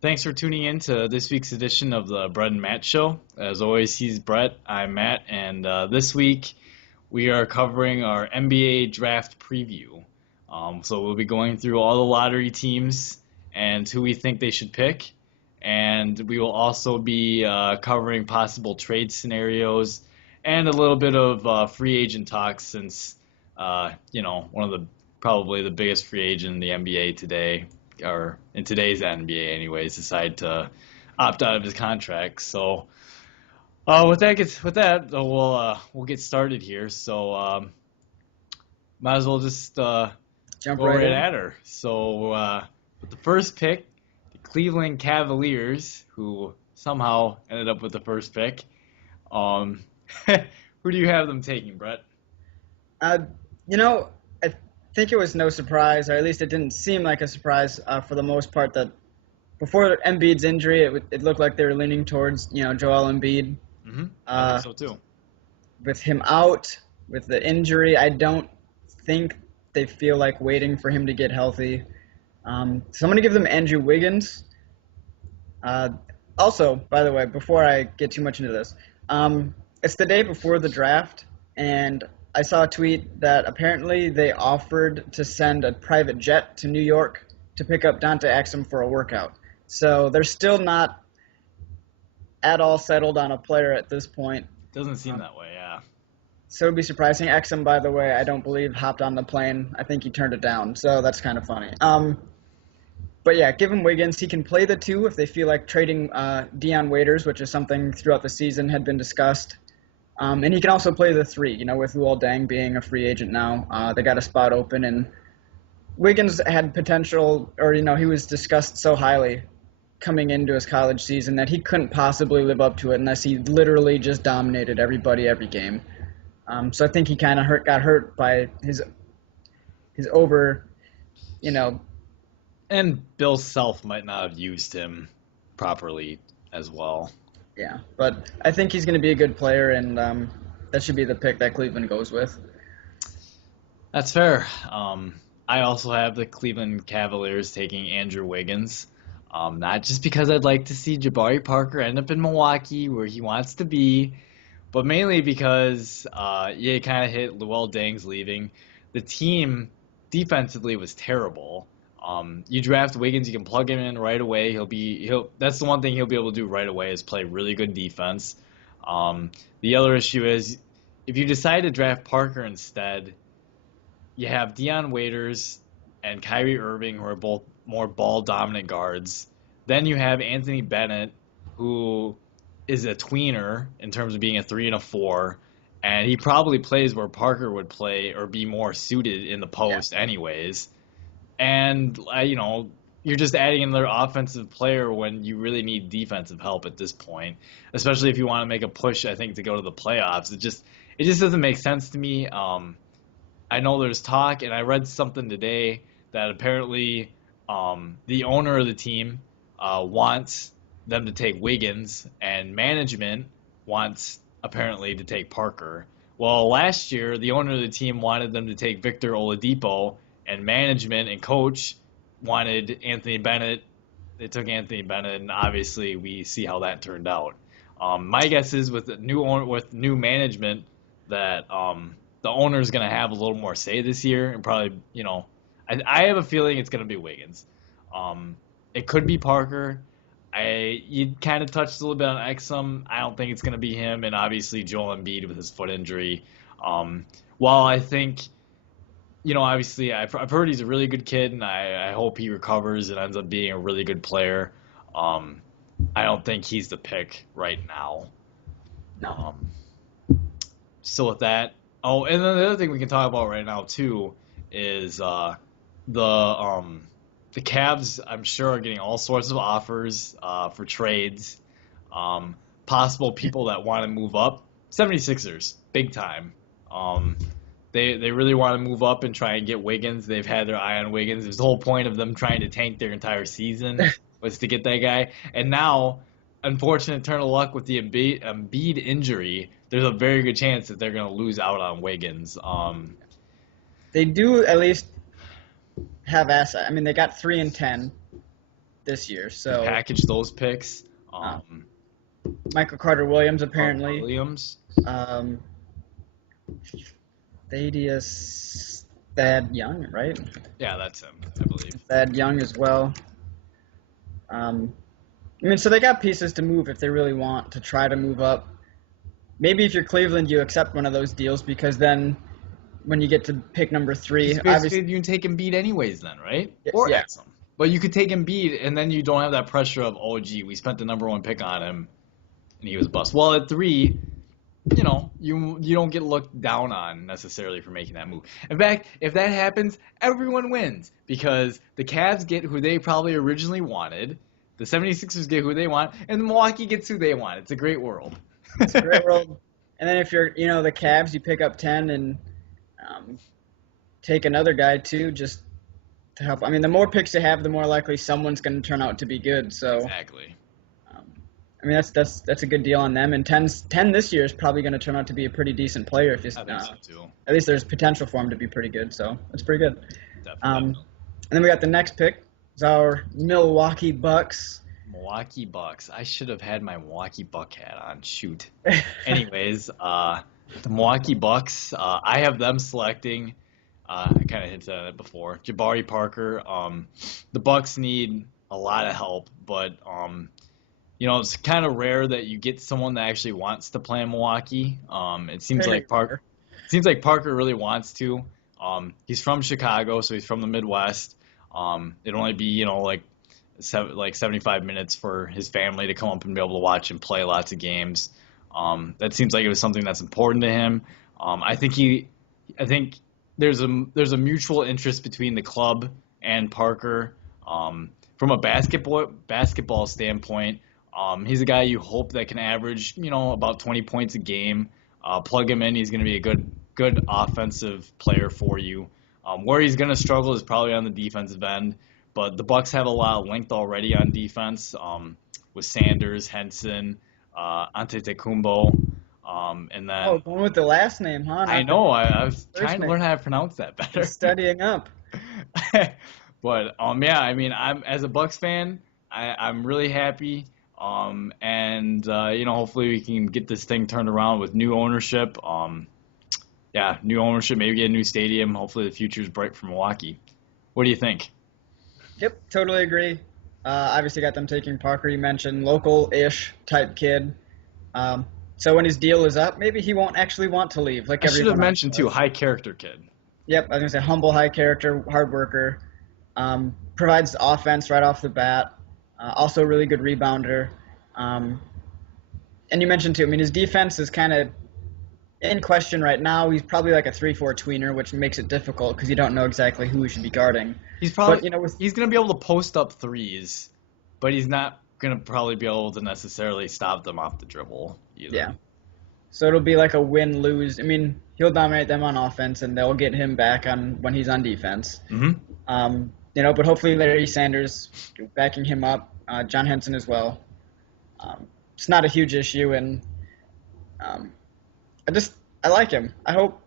Thanks for tuning in to this week's edition of the Brett and Matt Show. As always, he's Brett, I'm Matt, and this week we are covering our NBA draft preview. So we'll be going through all the lottery teams and who we think they should pick, and we will also be covering possible trade scenarios and a little bit of free agent talk since one of the probably the biggest free agent in the NBA today, or in today's NBA anyways, decided to opt out of his contract. So we'll get started here. So might as well just Jump go right right in. at her. So with the first pick, the Cleveland Cavaliers, who somehow ended up with the first pick. Um, who do you have them taking, Brett? Uh, you know, I think it was no surprise, or at least it didn't seem like a surprise for the most part, that before Embiid's injury, it looked like they were leaning towards, Joel Embiid. I think Uh, so too. with him out, with the injury, I don't think they feel like waiting for him to get healthy. So I'm going to give them Andrew Wiggins. Uh, Also, by the way, before I get too much into this, it's the day before the draft, and I saw a tweet that apparently they offered to send a private jet to New York to pick up Dante Exum for a workout. So they're still not at all settled on a player at this point. Doesn't seem Um, that way, yeah. so it'd be surprising. Exum, by the way, I don't believe hopped on the plane. I think he turned it down, so that's kind of funny. But yeah, give him Wiggins. He can play the two if they feel like trading Deion Waiters, which is something throughout the season had been discussed. And he can also play the three. With Luol Deng being a free agent now, they got a spot open, and Wiggins had potential, or he was discussed so highly coming into his college season that he couldn't possibly live up to it unless he literally just dominated everybody every game. So I think he kind of got hurt by his over, you know, And Bill Self might not have used him properly as well. yeah. But I think he's going to be a good player, and that should be the pick that Cleveland goes with. That's fair. I also have the Cleveland Cavaliers taking Andrew Wiggins. Not just because I'd like to see Jabari Parker end up in Milwaukee where he wants to be, but mainly because you kind of hit Luol Deng's leaving. The team defensively was terrible. You draft Wiggins, you can plug him in right away. He'll that's the one thing he'll be able to do right away is play really good defense. The other issue is if you decide to draft Parker instead, you have Dion Waiters and Kyrie Irving, who are both more ball dominant guards. Then you have Anthony Bennett, who is a tweener in terms of being a three and a four, and he probably plays where Parker would play or be more suited in the Yeah. post, anyways. And you're just adding another offensive player when you really need defensive help at this point, especially if you want to make a push. I think to go to the playoffs, it just doesn't make sense to me. I know there's talk, and I read something today that apparently the owner of the team wants them to take Wiggins, and management wants apparently to take Parker. Well, last year the owner of the team wanted them to take Victor Oladipo, and management and coach wanted Anthony Bennett. They took Anthony Bennett, and obviously we see how that turned out. My guess is with the new owner, with new management, that the owner is going to have a little more say this year, and probably, I have a feeling it's going to be Wiggins. It could be Parker. You kind of touched a little bit on Exum. I don't think it's going to be him, and obviously Joel Embiid with his foot injury. While I think, obviously I've heard he's a really good kid, and I hope he recovers and ends up being a really good player. Um, I don't think he's the pick right now. No. Um, so with that, oh, and then the other thing we can talk about right now too is the um, the Cavs. I'm sure are getting all sorts of offers for trades, um, possible people that want to move up. 76ers, big time. Um, they really want to move up and try and get Wiggins. They've had their eye on Wiggins. It was the whole point of them trying to tank their entire season was to get that guy. And now, unfortunate turn of luck with the Embiid injury, there's a very good chance that they're going to lose out on Wiggins. They do at least have asset. I mean, they got 3 and 10. this year. So Package those picks. Michael Carter Williams apparently. Williams. Um, Thaddeus Thad Young, right? Yeah, that's him, I believe. Thad Young as well. I mean, so they got pieces to move if they really want to try to move up. Maybe if you're Cleveland, you accept one of those deals because then when you get to pick number 3, obviously you can take Embiid anyways then, right? Or yeah. Exum. But you could take Embiid and then you don't have that pressure of, oh, gee, we spent the number 1 pick on him and he was a bust. Well, at 3, you know, you don't get looked down on necessarily for making that move. In fact, if that happens, everyone wins because the Cavs get who they probably originally wanted, the 76ers get who they want, and Milwaukee gets who they want. It's a great world. It's a great world. And then if you're, the Cavs, you pick up 10 and take another guy too, just to help. I mean, the more picks you have, the more likely someone's going to turn out to be good. So exactly. I mean, that's a good deal on them. And 10 this year is probably going to turn out to be a pretty decent player if you. I think so too. At least there's potential for him to be pretty good. So that's pretty good. Definitely. And then we got the next pick. It's our Milwaukee Bucks. Milwaukee Bucks. I should have had my Milwaukee Buck hat on. Shoot. Anyways, the Milwaukee Bucks, I have them selecting, I kind of hinted at it before, Jabari Parker. The Bucks need a lot of help, but it's kind of rare that you get someone that actually wants to play in Milwaukee. It seems like Parker really wants to. He's from Chicago, so he's from the Midwest. It'd only be, like 75 minutes for his family to come up and be able to watch him play lots of games. That seems like it was something that's important to him. I think there's a mutual interest between the club and Parker. From a basketball standpoint, he's a guy you hope that can average, about 20 points a game. Plug him in, he's going to be a good offensive player for you. Where he's going to struggle is probably on the defensive end. But the Bucks have a lot of length already on defense with Sanders, Henson, Antetokounmpo, and then. Going with the last name, huh? I know. I was trying to learn how to pronounce that better. Just studying up. But yeah, I mean, as a Bucks fan, I'm really happy. And hopefully we can get this thing turned around with new ownership. New ownership. Maybe get a new stadium. Hopefully the future is bright for Milwaukee. What do you think? Yep, totally agree. Obviously got them taking Parker, you mentioned, local-ish type kid. So when his deal is up, maybe he won't actually want to leave. Like I should have mentioned, too, high character kid. Yep, I was going to say humble, high character, hard worker. Provides offense right off the bat. Also a really good rebounder. And you mentioned, too, I mean, his defense is kind of in question right now. He's probably like a 3-4 tweener, which makes it difficult because you don't know exactly who he should be guarding. He's probably he's going to be able to post up threes, but he's not going to probably be able to necessarily stop them off the dribble either. Yeah. So it'll be like a win-lose. I mean, he'll dominate them on offense, and they'll get him back on when he's on defense. Mm-hmm. But hopefully Larry Sanders backing him up, John Henson as well. It's not a huge issue, and I like him. I hope.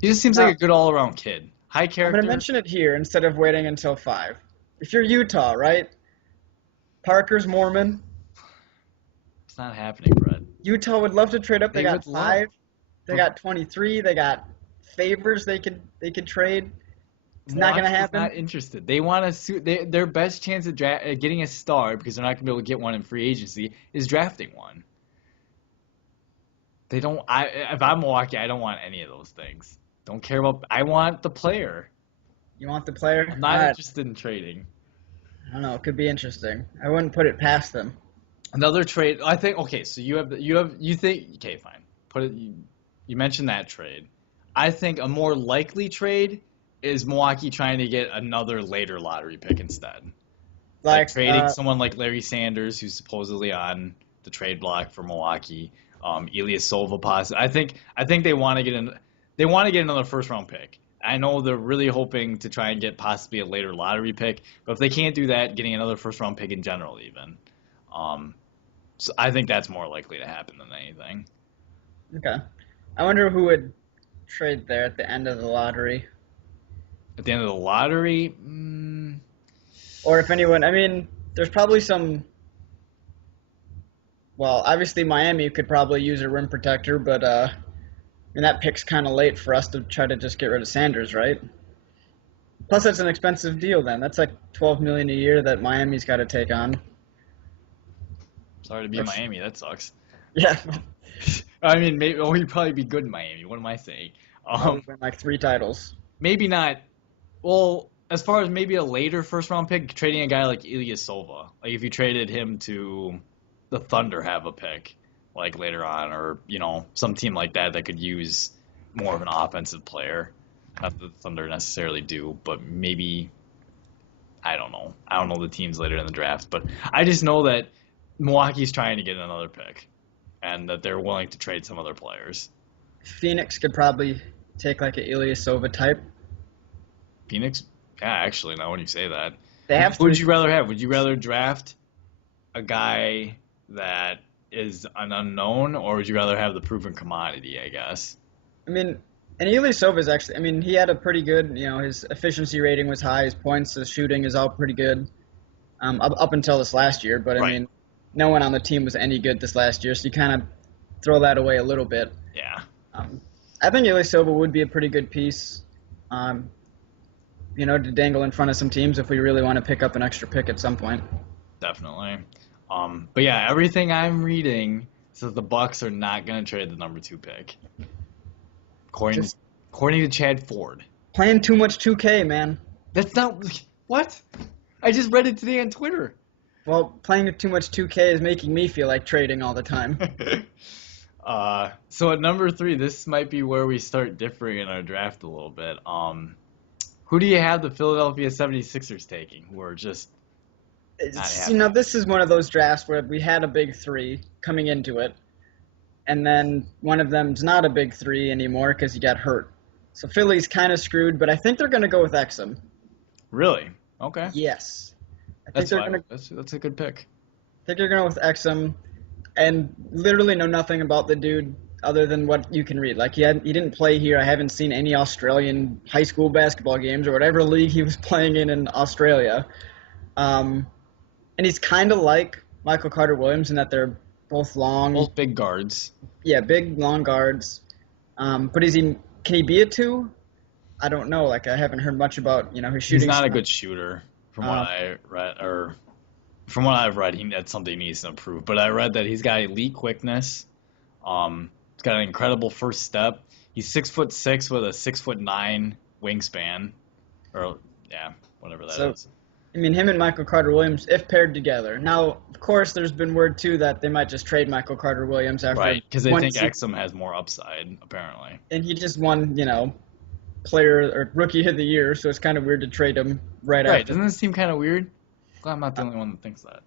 He just seems like a good all-around kid. High character. I'm going to mention it here instead of waiting until 5. If you're Utah, right? Parker's Mormon. It's not happening, Brett. Utah would love to trade up. They got 5. They got 23. They got favors they could trade. It's not going to happen. Not interested. They want to their best chance at getting a star, because they're not going to be able to get one in free agency, is drafting one. They don't. If I'm Milwaukee, I don't want any of those things. Don't care about. I want the player. You want the player? I'm not interested in trading. I don't know. It could be interesting. I wouldn't put it past them. Another trade. I think. Okay, so you think. Okay, fine. Put it. You mentioned that trade. I think a more likely trade is Milwaukee trying to get another later lottery pick instead. Like trading someone like Larry Sanders, who's supposedly on the trade block for Milwaukee. Ilyasova possibly. I think they want to get another first round pick. I know they're really hoping to try and get possibly a later lottery pick, but if they can't do that, getting another first round pick in general even. So I think that's more likely to happen than anything. Okay. I wonder who would trade there at the end of the lottery. At the end of the lottery, Or if anyone, I mean, there's probably some. Well, obviously Miami could probably use a rim protector, but I mean that pick's kind of late for us to try to just get rid of Sanders, right? Plus, that's an expensive deal. Then that's like 12 million a year that Miami's got to take on. Sorry to be Miami. That sucks. Yeah, I mean, maybe he'd probably be good in Miami. What am I saying? probably win like 3 titles. Maybe not. Well, as far as maybe a later first round pick, trading a guy like Ilyasova, like if you traded him to the Thunder, have a pick like later on, or some team like that that could use more of an offensive player. Not that the Thunder necessarily do, but maybe I don't know. I don't know the teams later in the draft, but I just know that Milwaukee's trying to get another pick, and that they're willing to trade some other players. Phoenix could probably take like an Ilyasova type. Phoenix, yeah, actually, now when you say that, They have who would to. you rather have? Would you rather draft a guy that is an unknown, or would you rather have the proven commodity? I guess. I mean, and Ilyasova is actually. I mean, he had a pretty good. His efficiency rating was high. His points, his shooting is all pretty good. Up until this last year, but I Right. mean, no one on the team was any good this last year, so you kind of throw that away a little bit. Yeah, I think Ilyasova would be a pretty good piece. Um, to dangle in front of some teams if we really want to pick up an extra pick at some point. definitely. But yeah, everything I'm reading says the Bucks are not going to trade the number 2 pick, according Just to Chad Ford. playing too much 2K, man. That's not what I just read it today on Twitter. Well, playing too much 2K is making me feel like trading all the time. So at number 3, this might be where we start differing in our draft a little bit. Who do you have the Philadelphia 76ers taking, who are just not happy? This is one of those drafts where we had a big 3 coming into it, and then one of them's not a big 3 anymore because he got hurt. So Philly's kind of screwed, but I think they're going to go with Exum. Really? Okay. Yes. I think That's they're fine. going to That's a good pick. think they're going with Exum, and literally know nothing about the dude other than what you can read. Like he didn't play here. I haven't seen any Australian high school basketball games or whatever league he was playing in Australia. And he's kind of like Michael Carter Williams in that they're both long, Both big guards. yeah, big long guards. But can he be a 2? I don't know. Like I haven't heard much about his shooting. He's not a style. good shooter, from what I read, or from what I've read. That's something he needs to improve. But I read that he's got elite quickness. He's got an incredible first step. He's 6'6" with a 6'9" wingspan, or yeah, whatever that is. I mean, him and Michael Carter Williams, if paired together. Now, of course, there's been word too that they might just trade Michael Carter Williams after Right, because they one think season. Exum has more upside, apparently. And he just won, player or rookie of the year, so it's kind of weird to trade him right Right, after. doesn't this seem kind of weird? Glad I'm not the only one that thinks that.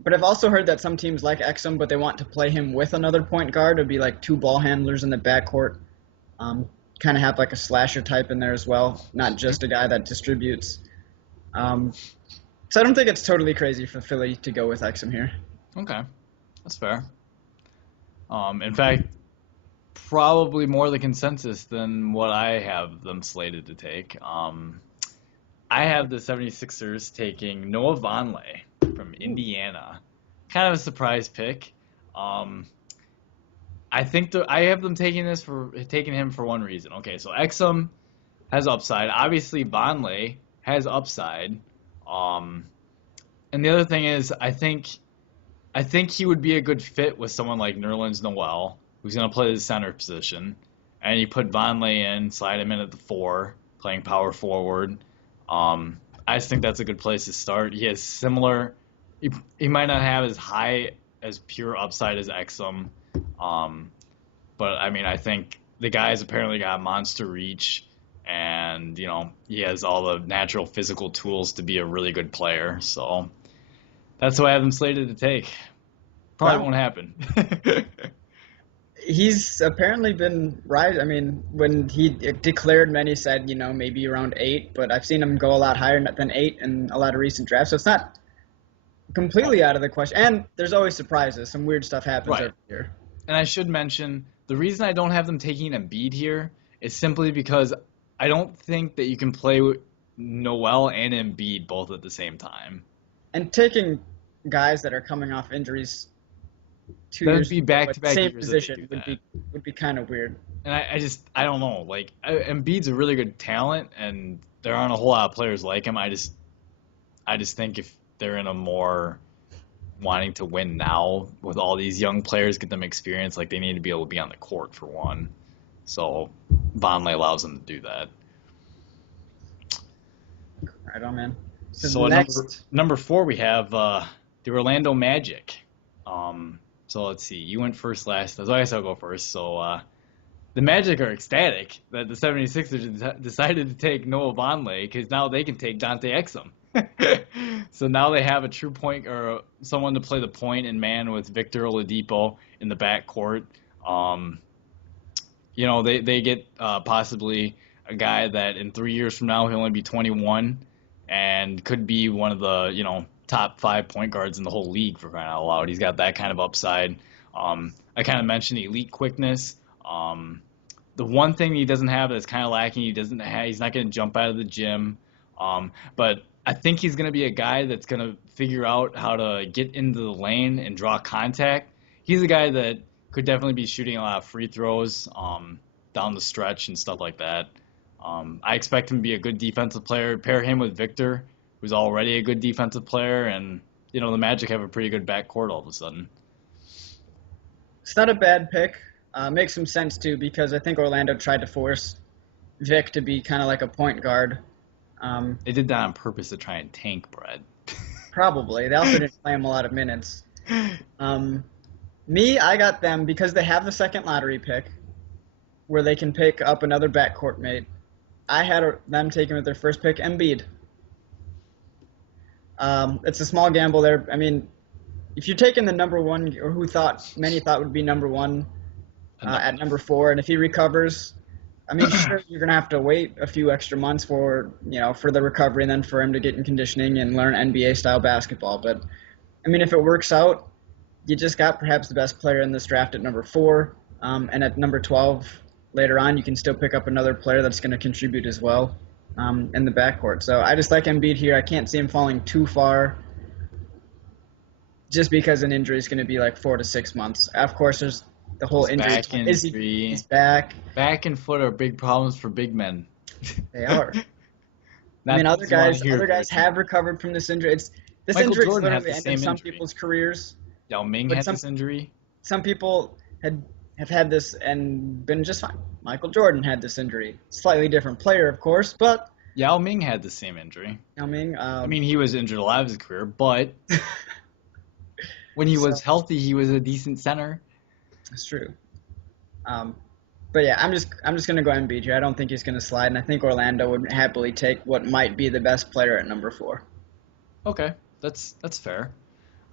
But I've also heard that some teams like Exum, but they want to play him with another point guard. It'd be like 2 ball handlers in the backcourt. Kind of have like a slasher type in there as well, not just a guy that distributes. So I don't think it's totally crazy for Philly to go with Exum here. Okay, that's fair. In fact, probably more the consensus than what I have them slated to take. I have the 76ers taking Noah Vonleh from Indiana. Kind of a surprise pick. I think I have them taking him for one reason. Okay, so Exum has upside. Obviously, Vonleh has upside. And the other thing is, I think he would be a good fit with someone like Nerlens Noel, who's going to play the center position. And you put Vonleh in, slide him in at the 4, playing power forward. I just think that's a good place to start. He has similar. He might not have as high as pure upside as Exum, but I mean, I think the guy's apparently got monster reach, and he has all the natural physical tools to be a really good player. So that's who I have him slated to take. Probably won't happen. He's apparently been right. I mean, when he declared, many said, maybe around 8, but I've seen him go a lot higher than 8 in a lot of recent drafts. So it's not completely out of the question. And there's always surprises. Some weird stuff happens every year. And I should mention, the reason I don't have them taking Embiid here is simply because I don't think that you can play Noel and Embiid both at the same time. And taking guys that are coming off injuries two That would years be ago back at to the back same years that they do position that. would be kind of weird. And I don't know. Like Embiid's a really good talent, and there aren't a whole lot of players like him. I just think if they're in a more wanting to win now with all these young players, get them experience, like they need to be able to be on the court for one. So Vonleh allows them to do that. Right on, man. So So at next, number four we have the Orlando Magic. So let's see. You went first last. So I guess I'll go first. So the Magic are ecstatic that the 76ers decided to take Noah Vonleh because now they can take Dante Exum. So now they have a true point or someone to play the point and man with Victor Oladipo in the backcourt. They get possibly a guy that in 3 years from now he'll only be 21 and could be one of the top 5 point guards in the whole league for crying out loud. He's got that kind of upside. I kind of mentioned elite quickness. The one thing he doesn't have that's kind of lacking, he's not going to jump out of the gym. But I think he's going to be a guy that's going to figure out how to get into the lane and draw contact. He's a guy that could definitely be shooting a lot of free throws down the stretch and stuff like that. I expect him to be a good defensive player. Pair him with Victor, who's already a good defensive player, and the Magic have a pretty good backcourt all of a sudden. it's not a bad pick. Makes some sense too because I think Orlando tried to force Vic to be kind of like a point guard. They did that on purpose to try and tank Brett. Probably. They also didn't play him a lot of minutes. I got them because they have the second lottery pick where they can pick up another backcourt mate. I had them taking with their first pick, Embiid. It's a small gamble there. I mean, if you're taking the number one, or many thought would be number one at number 4, and if he recovers, I mean, sure, you're going to have to wait a few extra months for the recovery and then for him to get in conditioning and learn NBA-style basketball. But, I mean, if it works out, you just got perhaps the best player in this draft at number 4. And at number 12, later on, you can still pick up another player that's going to contribute as well in the backcourt. So I just like Embiid here. I can't see him falling too far just because an injury is going to be like 4 to 6 months. Of course, there's the whole injury. He's back. Back and foot are big problems for big men. They are. I mean, other guys have recovered from this injury. This Michael injury Jordan literally has the ended same some injury. people's careers. Yao Ming had this injury. Some people have had this and been just fine. Michael Jordan had this injury. Slightly different player, of course, but Yao Ming had the same injury. Yao Ming. I mean, he was injured a lot of his career, but when he was healthy, he was a decent center. That's true. But yeah, I'm just gonna go Embiid here. I don't think he's gonna slide, and I think Orlando would happily take what might be the best player at number 4. Okay, that's fair.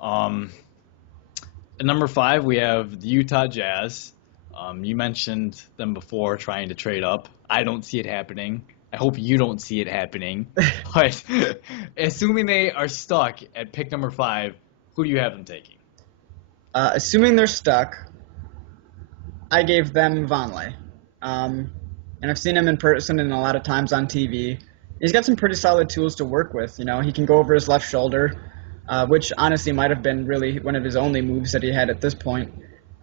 At number 5, we have the Utah Jazz. You mentioned them before trying to trade up. I don't see it happening. I hope you don't see it happening. But assuming they are stuck at pick number 5, who do you have them taking? Assuming they're stuck, I gave them Vonleh. And I've seen him in person and a lot of times on TV. He's got some pretty solid tools to work with. He can go over his left shoulder, which honestly might have been really one of his only moves that he had at this point.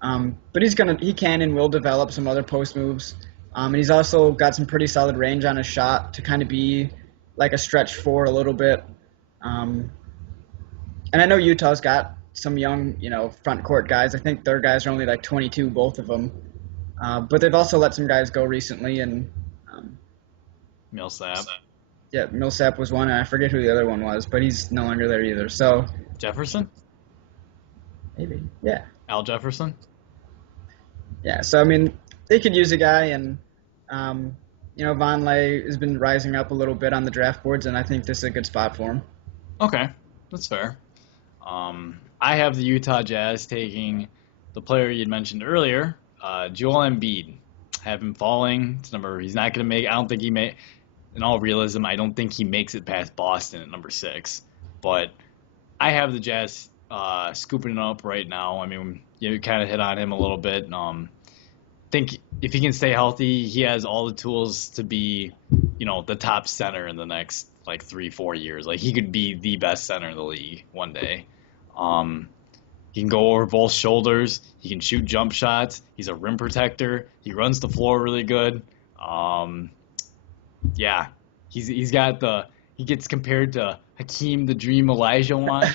But he can and will develop some other post moves. And he's also got some pretty solid range on his shot to kind of be like a stretch 4 a little bit. And I know Utah's got some young, front court guys. I think their guys are only like 22, both of them. But they've also let some guys go recently. And Millsap. Yeah, Millsap was one, and I forget who the other one was, but he's no longer there either. So Jefferson? Maybe, yeah. Al Jefferson? Yeah, so I mean, they could use a guy, and Vonleh has been rising up a little bit on the draft boards, and I think this is a good spot for him. Okay, that's fair. I have the Utah Jazz taking the player you'd mentioned earlier, Joel Embiid. Have him falling to number. He's not going to make. I don't think he may. In all realism, I don't think he makes it past Boston at number 6. But I have the Jazz scooping it up right now. I mean, you kind of hit on him a little bit. Think if he can stay healthy, he has all the tools to be the top center in the next like 3-4 years. Like he could be the best center in the league one day. Um, he can go over both shoulders. He can shoot jump shots. He's a rim protector. He runs the floor really good. Um, yeah, he's got he gets compared to Hakeem the Dream Olajuwon.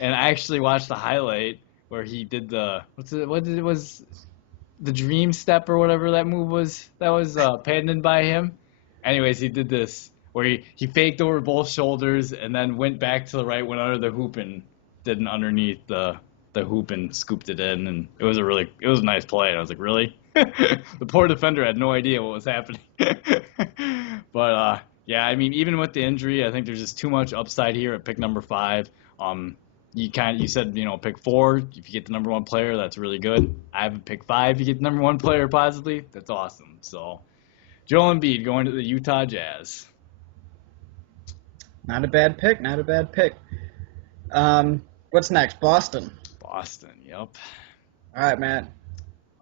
And I actually watched the highlight where he did it was the dream step or whatever that move was that was patented by him. Anyways, he did this where he faked over both shoulders and then went back to the right, went under the hoop and did an underneath the hoop and scooped it in, and it was a nice play. And I was like, really? The poor defender had no idea what was happening. But yeah, I mean, even with the injury, I think there's just too much upside here at pick number 5. You said, pick 4. If you get the number 1 player, that's really good. I have a pick 5. You get the number 1 player possibly. That's awesome. So, Joel Embiid going to the Utah Jazz. Not a bad pick. Not a bad pick. What's next? Boston. Boston. Yep. All right, Matt.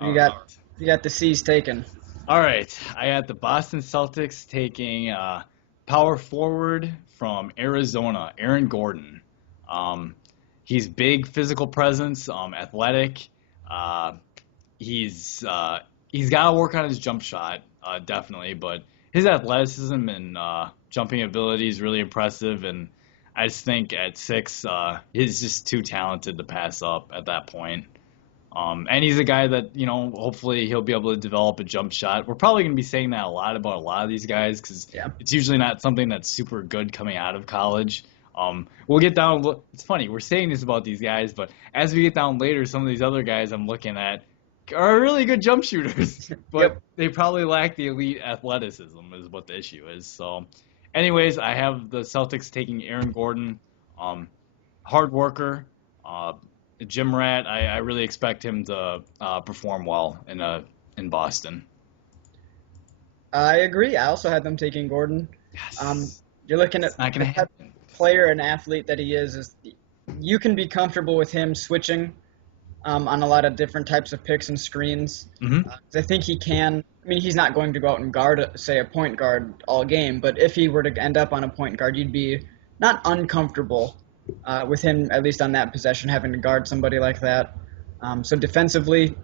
You got the C's taken. All right. I got the Boston Celtics taking power forward from Arizona, Aaron Gordon. He's big physical presence, athletic. He's got to work on his jump shot, definitely, but his athleticism and jumping ability is really impressive, and I just think at 6, he's just too talented to pass up at that point. And he's a guy that, hopefully he'll be able to develop a jump shot. We're probably going to be saying that a lot about a lot of these guys because it's usually not something that's super good coming out of college. We'll get down. It's funny, we're saying this about these guys, but as we get down later, some of these other guys I'm looking at are really good jump shooters, but they probably lack the elite athleticism is what the issue is. So, anyways, I have the Celtics taking Aaron Gordon, hard worker, gym rat. I really expect him to perform well in Boston. I agree. I also had them taking Gordon. Yes. You're looking at it's not gonna happen. Player and athlete that he is you can be comfortable with him switching on a lot of different types of picks and screens. Mm-hmm. I think he can. I mean, he's not going to go out and guard, say, a point guard all game, but if he were to end up on a point guard, you'd be not uncomfortable with him, at least on that possession, having to guard somebody like that. So defensively,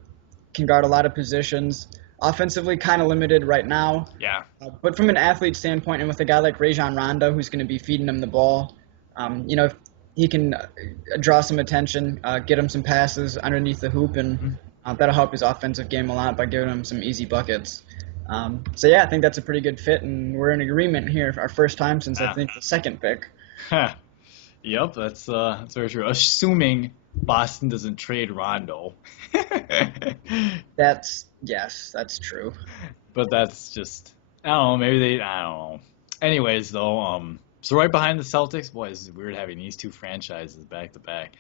can guard a lot of positions. Offensively, kind of limited right now. Yeah. But from an athlete standpoint, and with a guy like Rajon Rondo, who's going to be feeding him the ball, if he can draw some attention, get him some passes underneath the hoop, and that'll help his offensive game a lot by giving him some easy buckets. So yeah, I think that's a pretty good fit, and we're in agreement here. Our first time since I think the second pick. Yep, that's very true. Assuming Boston doesn't trade Rondo. That's true. But that's just, I don't know, I don't know. Anyways, though, so right behind the Celtics, boy, this is weird having these two franchises back to back.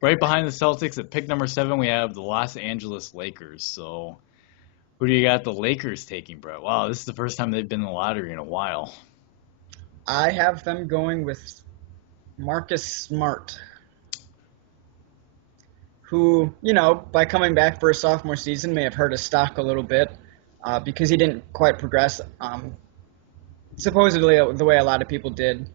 Right behind the Celtics at pick number 7, we have the Los Angeles Lakers. So who do you got the Lakers taking, Brett? Wow, this is the first time they've been in the lottery in a while. I have them going with Marcus Smart, who, by coming back for a sophomore season may have hurt his stock a little bit because he didn't quite progress, supposedly the way a lot of people did.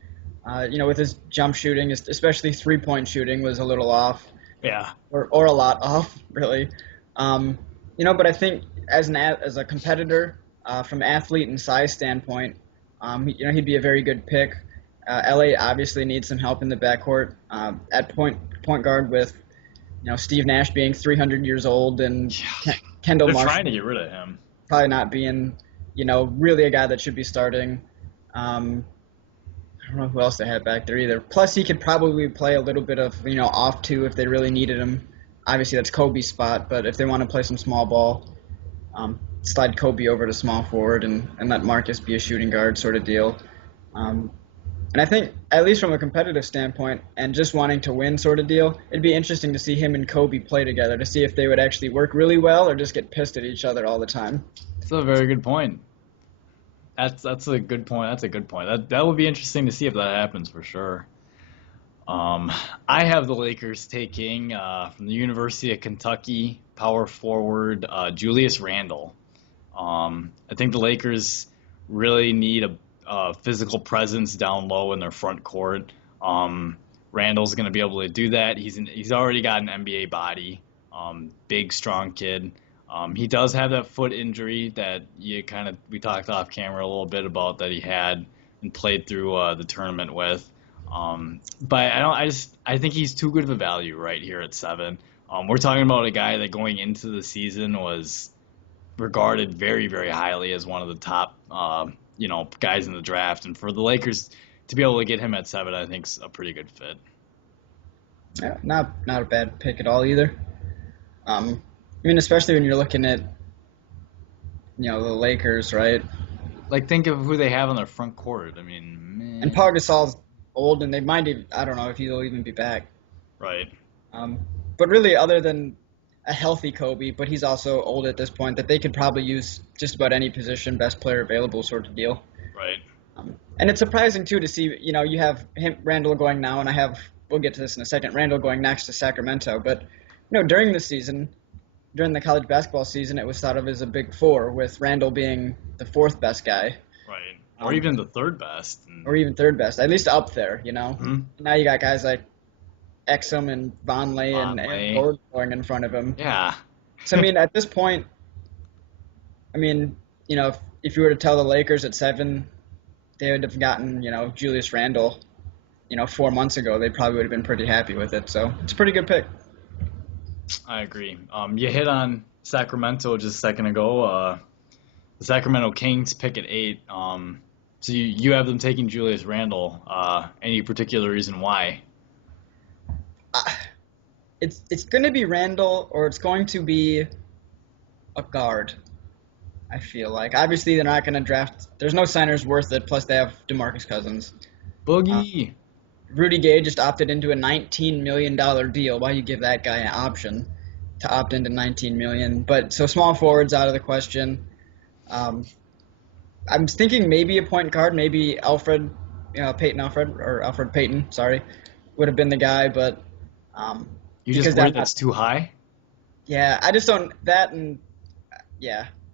With his jump shooting, especially three-point shooting, was a little off. Yeah. Or a lot off, really. But I think as a competitor, from athlete and size standpoint, he'd be a very good pick. LA obviously needs some help in the backcourt at point guard with Steve Nash being 300 years old and Kendall Marshall. They're trying to get rid of him. Probably not being, really a guy that should be starting. I don't know who else they had back there either. Plus, he could probably play a little bit of, off two if they really needed him. Obviously, that's Kobe's spot, but if they want to play some small ball, slide Kobe over to small forward and let Marcus be a shooting guard sort of deal. And I think, at least from a competitive standpoint and just wanting to win sort of deal, it'd be interesting to see him and Kobe play together to see if they would actually work really well or just get pissed at each other all the time. That's a very good point. That's a good point. That's a good point. That would be interesting to see if that happens for sure. I have the Lakers taking from the University of Kentucky power forward Julius Randle. I think the Lakers really need a physical presence down low in their front court. Randall's going to be able to do that. He's already got an NBA body, big, strong kid. He does have that foot injury that we talked off camera a little bit about that he had and played through the tournament with. But I think he's too good of a value right here at 7. We're talking about a guy that going into the season was regarded very, very highly as one of the top, guys in the draft. And for the Lakers to be able to get him at 7, I think is a pretty good fit. Yeah, not a bad pick at all either. I mean, especially when you're looking at, the Lakers, right? Like, think of who they have on their front court. I mean, man. And Paul Gasol's old, and they might even, I don't know if he'll even be back. Right. But really, other than a healthy Kobe, but he's also old at this point, that they could probably use just about any position, best player available sort of deal. Right. And it's surprising, too, to see, you have Randall going now, and we'll get to this in a second, Randall going next to Sacramento. But, during the season, during the college basketball season, it was thought of as a big 4, with Randall being the 4th best guy. Right. Or even the 3rd best. Or even 3rd best, at least up there, Mm-hmm. Now you got guys like Exum and Vonleh and Gordon going in front of him. Yeah. So, I mean, at this point, if you were to tell the Lakers at 7, they would have gotten, Julius Randle, 4 months ago, they probably would have been pretty happy with it. So it's a pretty good pick. I agree. You hit on Sacramento just a second ago. The Sacramento Kings pick at 8. So you have them taking Julius Randle. Any particular reason why? It's going to be Randle, or it's going to be a guard, I feel like. Obviously, they're not going to draft. There's no centers worth it, plus they have DeMarcus Cousins. Boogie. Rudy Gay just opted into a $19 million deal. Why you give that guy an option to opt into $19 million? But so small forwards out of the question. I'm thinking maybe a point guard, maybe Alfred Payton, sorry, would have been the guy, but you just worried that's too high? Yeah, I just don't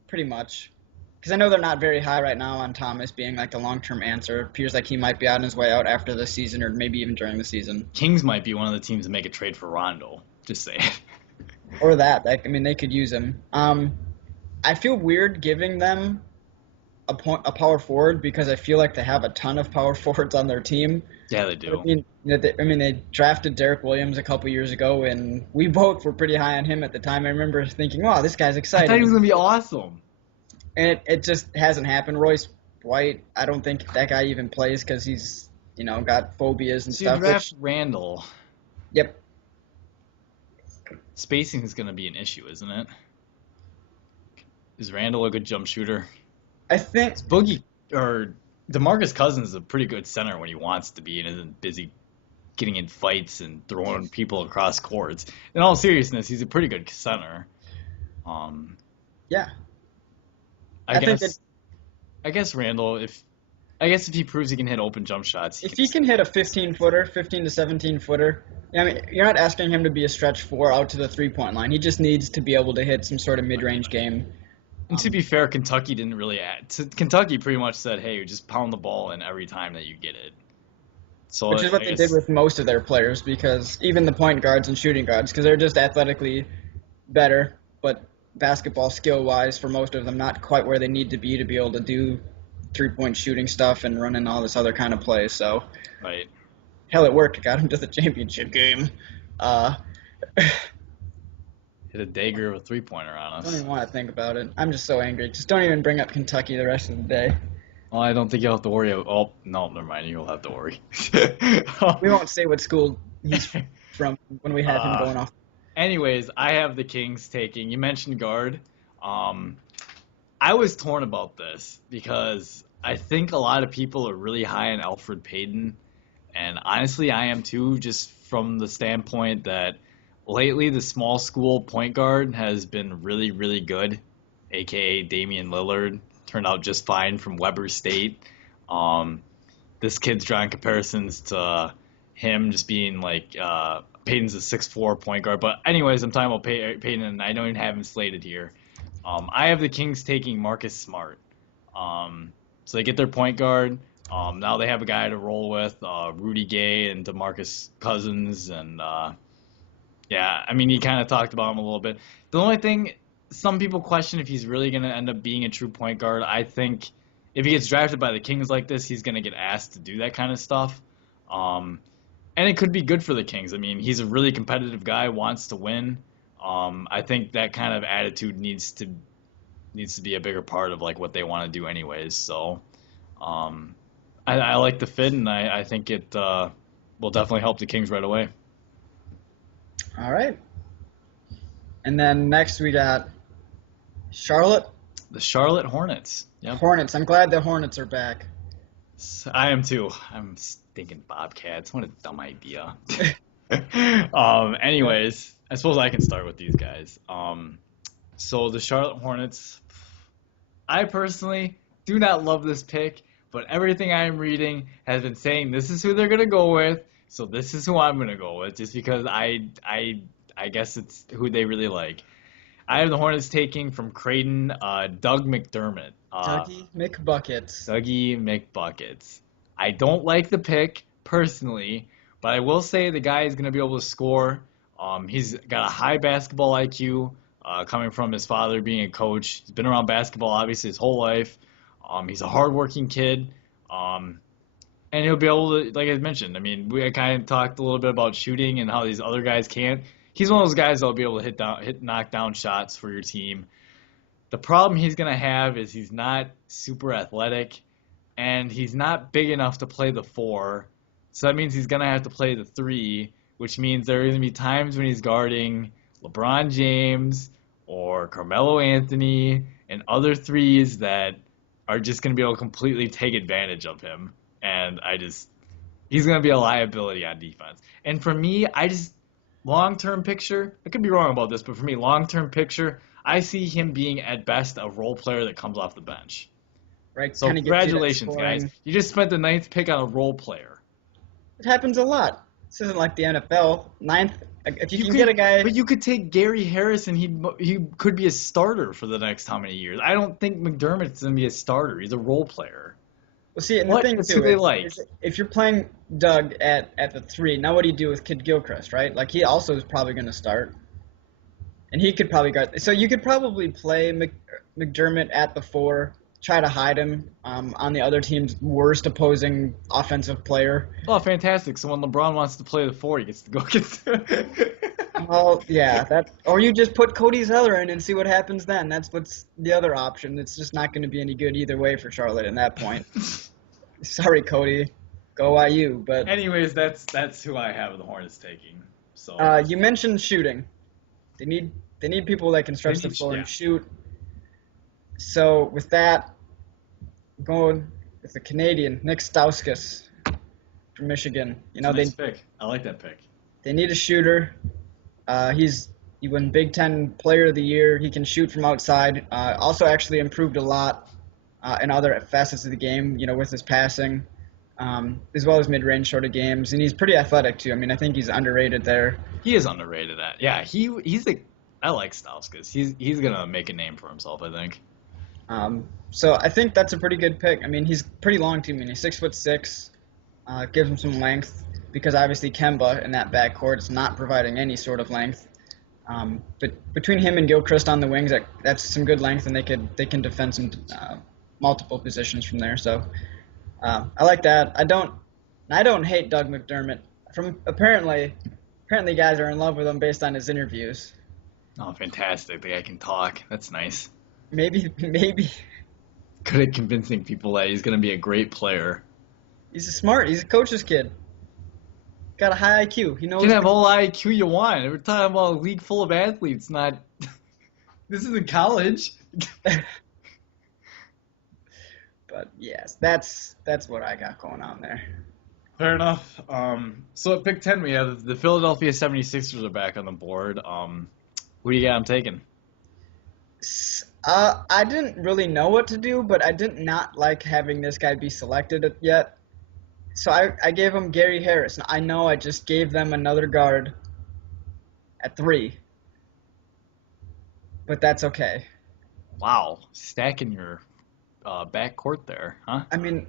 pretty much. Because I know they're not very high right now on Thomas being like the long-term answer. It appears like he might be on his way out after the season, or maybe even during the season. Kings might be one of the teams to make a trade for Rondo. Just saying. Or that. They could use him. I feel weird giving them a power forward because I feel like they have a ton of power forwards on their team. Yeah, they do. They drafted Derek Williams a couple years ago, and we both were pretty high on him at the time. I remember thinking, wow, this guy's exciting. I thought he was going to be awesome. And it just hasn't happened. Royce White, I don't think that guy even plays because he's, got phobias and stuff. You draft Randall. Yep. Spacing is going to be an issue, isn't it? Is Randall a good jump shooter? I think DeMarcus Cousins is a pretty good center when he wants to be and isn't busy getting in fights and throwing people across courts. In all seriousness, he's a pretty good center. Yeah. I guess Randall, if he proves he can hit open jump shots. If he can hit a 15-footer, 15 to 17-footer, you're not asking him to be a stretch 4 out to the three-point line. He just needs to be able to hit some sort of mid-range game. And to be fair, Kentucky didn't really add. Kentucky pretty much said, hey, just pound the ball in every time that you get it. So which is what they did with most of their players, because even the point guards and shooting guards, because they're just athletically better, but basketball skill-wise, for most of them, not quite where they need to be able to do three-point shooting stuff and running all this other kind of play. So, right. Hell, it worked. It got him to the championship game. Hit a dagger of a three-pointer on us. I don't even want to think about it. I'm just so angry. Just don't even bring up Kentucky the rest of the day. Well, I don't think you'll have to worry. Oh, no, never mind. You'll have to worry. We won't say what school he's from when we have him going off. Anyways, I have the Kings taking. You mentioned guard. I was torn about this because I think a lot of people are really high on Elfrid Payton. And honestly, I am too, just from the standpoint that lately the small school point guard has been really, really good, a.k.a. Damian Lillard. Turned out just fine from Weber State. This kid's drawing comparisons to him just being like Peyton's a 6'4" point guard. But anyways, I'm talking about Peyton, and I don't even have him slated here. I have the Kings taking Marcus Smart. So they get their point guard. Now they have a guy to roll with, Rudy Gay and DeMarcus Cousins, and yeah, I mean, he kind of talked about him a little bit. The only thing, some people question if he's really going to end up being a true point guard. I think if he gets drafted by the Kings like this, he's going to get asked to do that kind of stuff. Um, and it could be good for the Kings. I mean, he's a really competitive guy, wants to win. I think that kind of attitude needs to be a bigger part of like what they want to do anyways. So I like the fit, and I think it will definitely help the Kings right away. All right. And then next we got Charlotte The Charlotte Hornets. Yep. Hornets. I'm glad the Hornets are back. I am too. I'm stinking Bobcats. What a dumb idea. Anyways, I suppose I can start with these guys. So the Charlotte Hornets, I personally do not love this pick, but everything I am reading has been saying this is who they're gonna go with. So this is who I'm gonna go with, just because I guess it's who they really like. I have the Hornets taking from Creighton, Doug McDermott. Dougie McBuckets. Dougie McBuckets. I don't like the pick personally, but I will say the guy is going to be able to score. He's got a high basketball IQ, coming from his father being a coach. He's been around basketball obviously his whole life. He's a hardworking kid, and he'll be able to, like I mentioned. I mean, we kind of talked a little bit about shooting and how these other guys can't. He's one of those guys that'll be able to knock down shots for your team. The problem he's going to have is he's not super athletic, and he's not big enough to play the 4. So that means he's going to have to play the 3, which means there are going to be times when he's guarding LeBron James or Carmelo Anthony and other threes that are just going to be able to completely take advantage of him. And he's going to be a liability on defense. And for me, long-term picture, I could be wrong about this, but for me, long-term picture, I see him being at best a role player that comes off the bench. Right. So congratulations, guys. You just spent the 9th pick on a role player. It happens a lot. This isn't like the NFL. 9th, if you can get a guy. But you could take Gary Harris, and he could be a starter for the next how many years? I don't think McDermott's going to be a starter. He's a role player. Well, see, and the thing That's too who they like. is if you're playing Doug at the 3, now what do you do with Kid Gilchrist, right? Like, he also is probably going to start. And he could probably guard. So you could probably play McDermott at the 4, try to hide him on the other team's worst opposing offensive player. Oh, fantastic. So when LeBron wants to play the 4, he gets to go against Well, yeah, or you just put Cody Zeller in and see what happens then. That's what's the other option. It's just not going to be any good either way for Charlotte at that point. Sorry, Cody. Go IU. But anyways, that's who I have the Hornets taking. So you mentioned shooting. They need people that can stretch the floor and shoot. So with that, going with the Canadian Nick Stauskas from Michigan. nice pick. I like that pick. They need a shooter. He won Big Ten Player of the Year. He can shoot from outside. Also, actually improved a lot in other facets of the game. With his passing, as well as mid-range sort of games, and he's pretty athletic too. I mean, I think he's underrated there. He is underrated. I like Stauskas. He's gonna make a name for himself, I think. So I think that's a pretty good pick. I mean, he's pretty long too. I mean, he's 6'6", gives him some length because obviously Kemba in that backcourt is not providing any sort of length. But between him and Gilchrist on the wings, that's some good length, and they can defend some multiple positions from there. So I like that. I don't hate Doug McDermott. Apparently guys are in love with him based on his interviews. Oh, fantastic! The guy can talk. That's nice. Maybe. Good at convincing people that he's going to be a great player. He's a coach's kid. Got a high IQ. He knows. You can have all IQ you want. We're talking about a league full of athletes, not. This isn't college. But yes, that's what I got going on there. Fair enough. So at pick 10, we have the Philadelphia 76ers are back on the board. Who do you got them taking? I didn't really know what to do, but I did not like having this guy be selected yet. So I gave him Gary Harris. I know I just gave them another guard at 3, but that's okay. Wow, stacking your backcourt there, huh? I mean,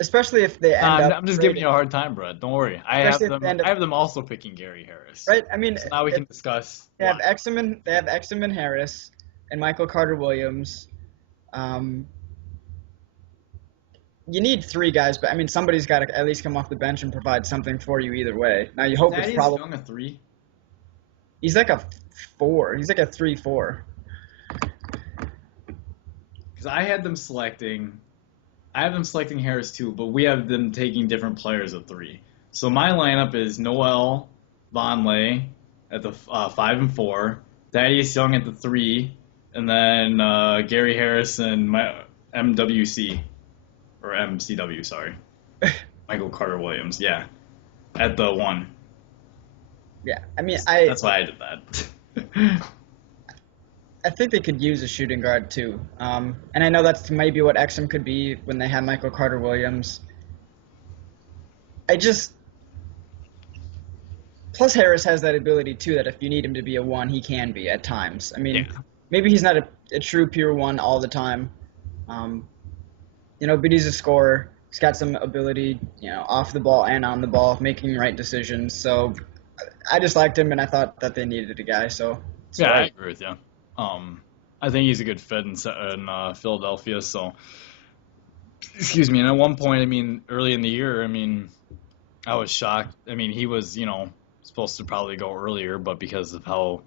especially if they end I'm, up I'm just giving trading, you a hard time, Brett. Don't worry. I have especially if they them. end up I have them also picking Gary Harris. right. I mean, So now we if can discuss they have why. Exum and Harris and Michael Carter Williams. Um, you need three guys, but I mean, somebody's got to at least come off the bench and provide something for you either way. Now you hope it's Thaddeus probably Young a 3. he's like a 4. He's like a 3-4. Because I had them selecting. I have them selecting Harris too, but we have them taking different players at 3. So my lineup is Noel Vonleh at the 5 and 4, Thaddeus Young at the 3, and then Gary Harris and my MWC or MCW, sorry, Michael Carter Williams, yeah, at the 1. Yeah, I mean, That's why I did that. I think they could use a shooting guard too. And I know that's maybe what Exum could be when they have Michael Carter Williams. Plus Harris has that ability too that if you need him to be a 1, he can be at times. I mean, Yeah. maybe he's not a true pure 1 all the time. But he's a scorer. He's got some ability, off the ball and on the ball, making right decisions. So I just liked him, and I thought that they needed a guy. So Yeah, I agree with you. I think he's a good fit in Philadelphia. So, excuse me. And at one point, I mean, early in the year, I mean, I was shocked. I mean, he was, supposed to probably go earlier, but because of how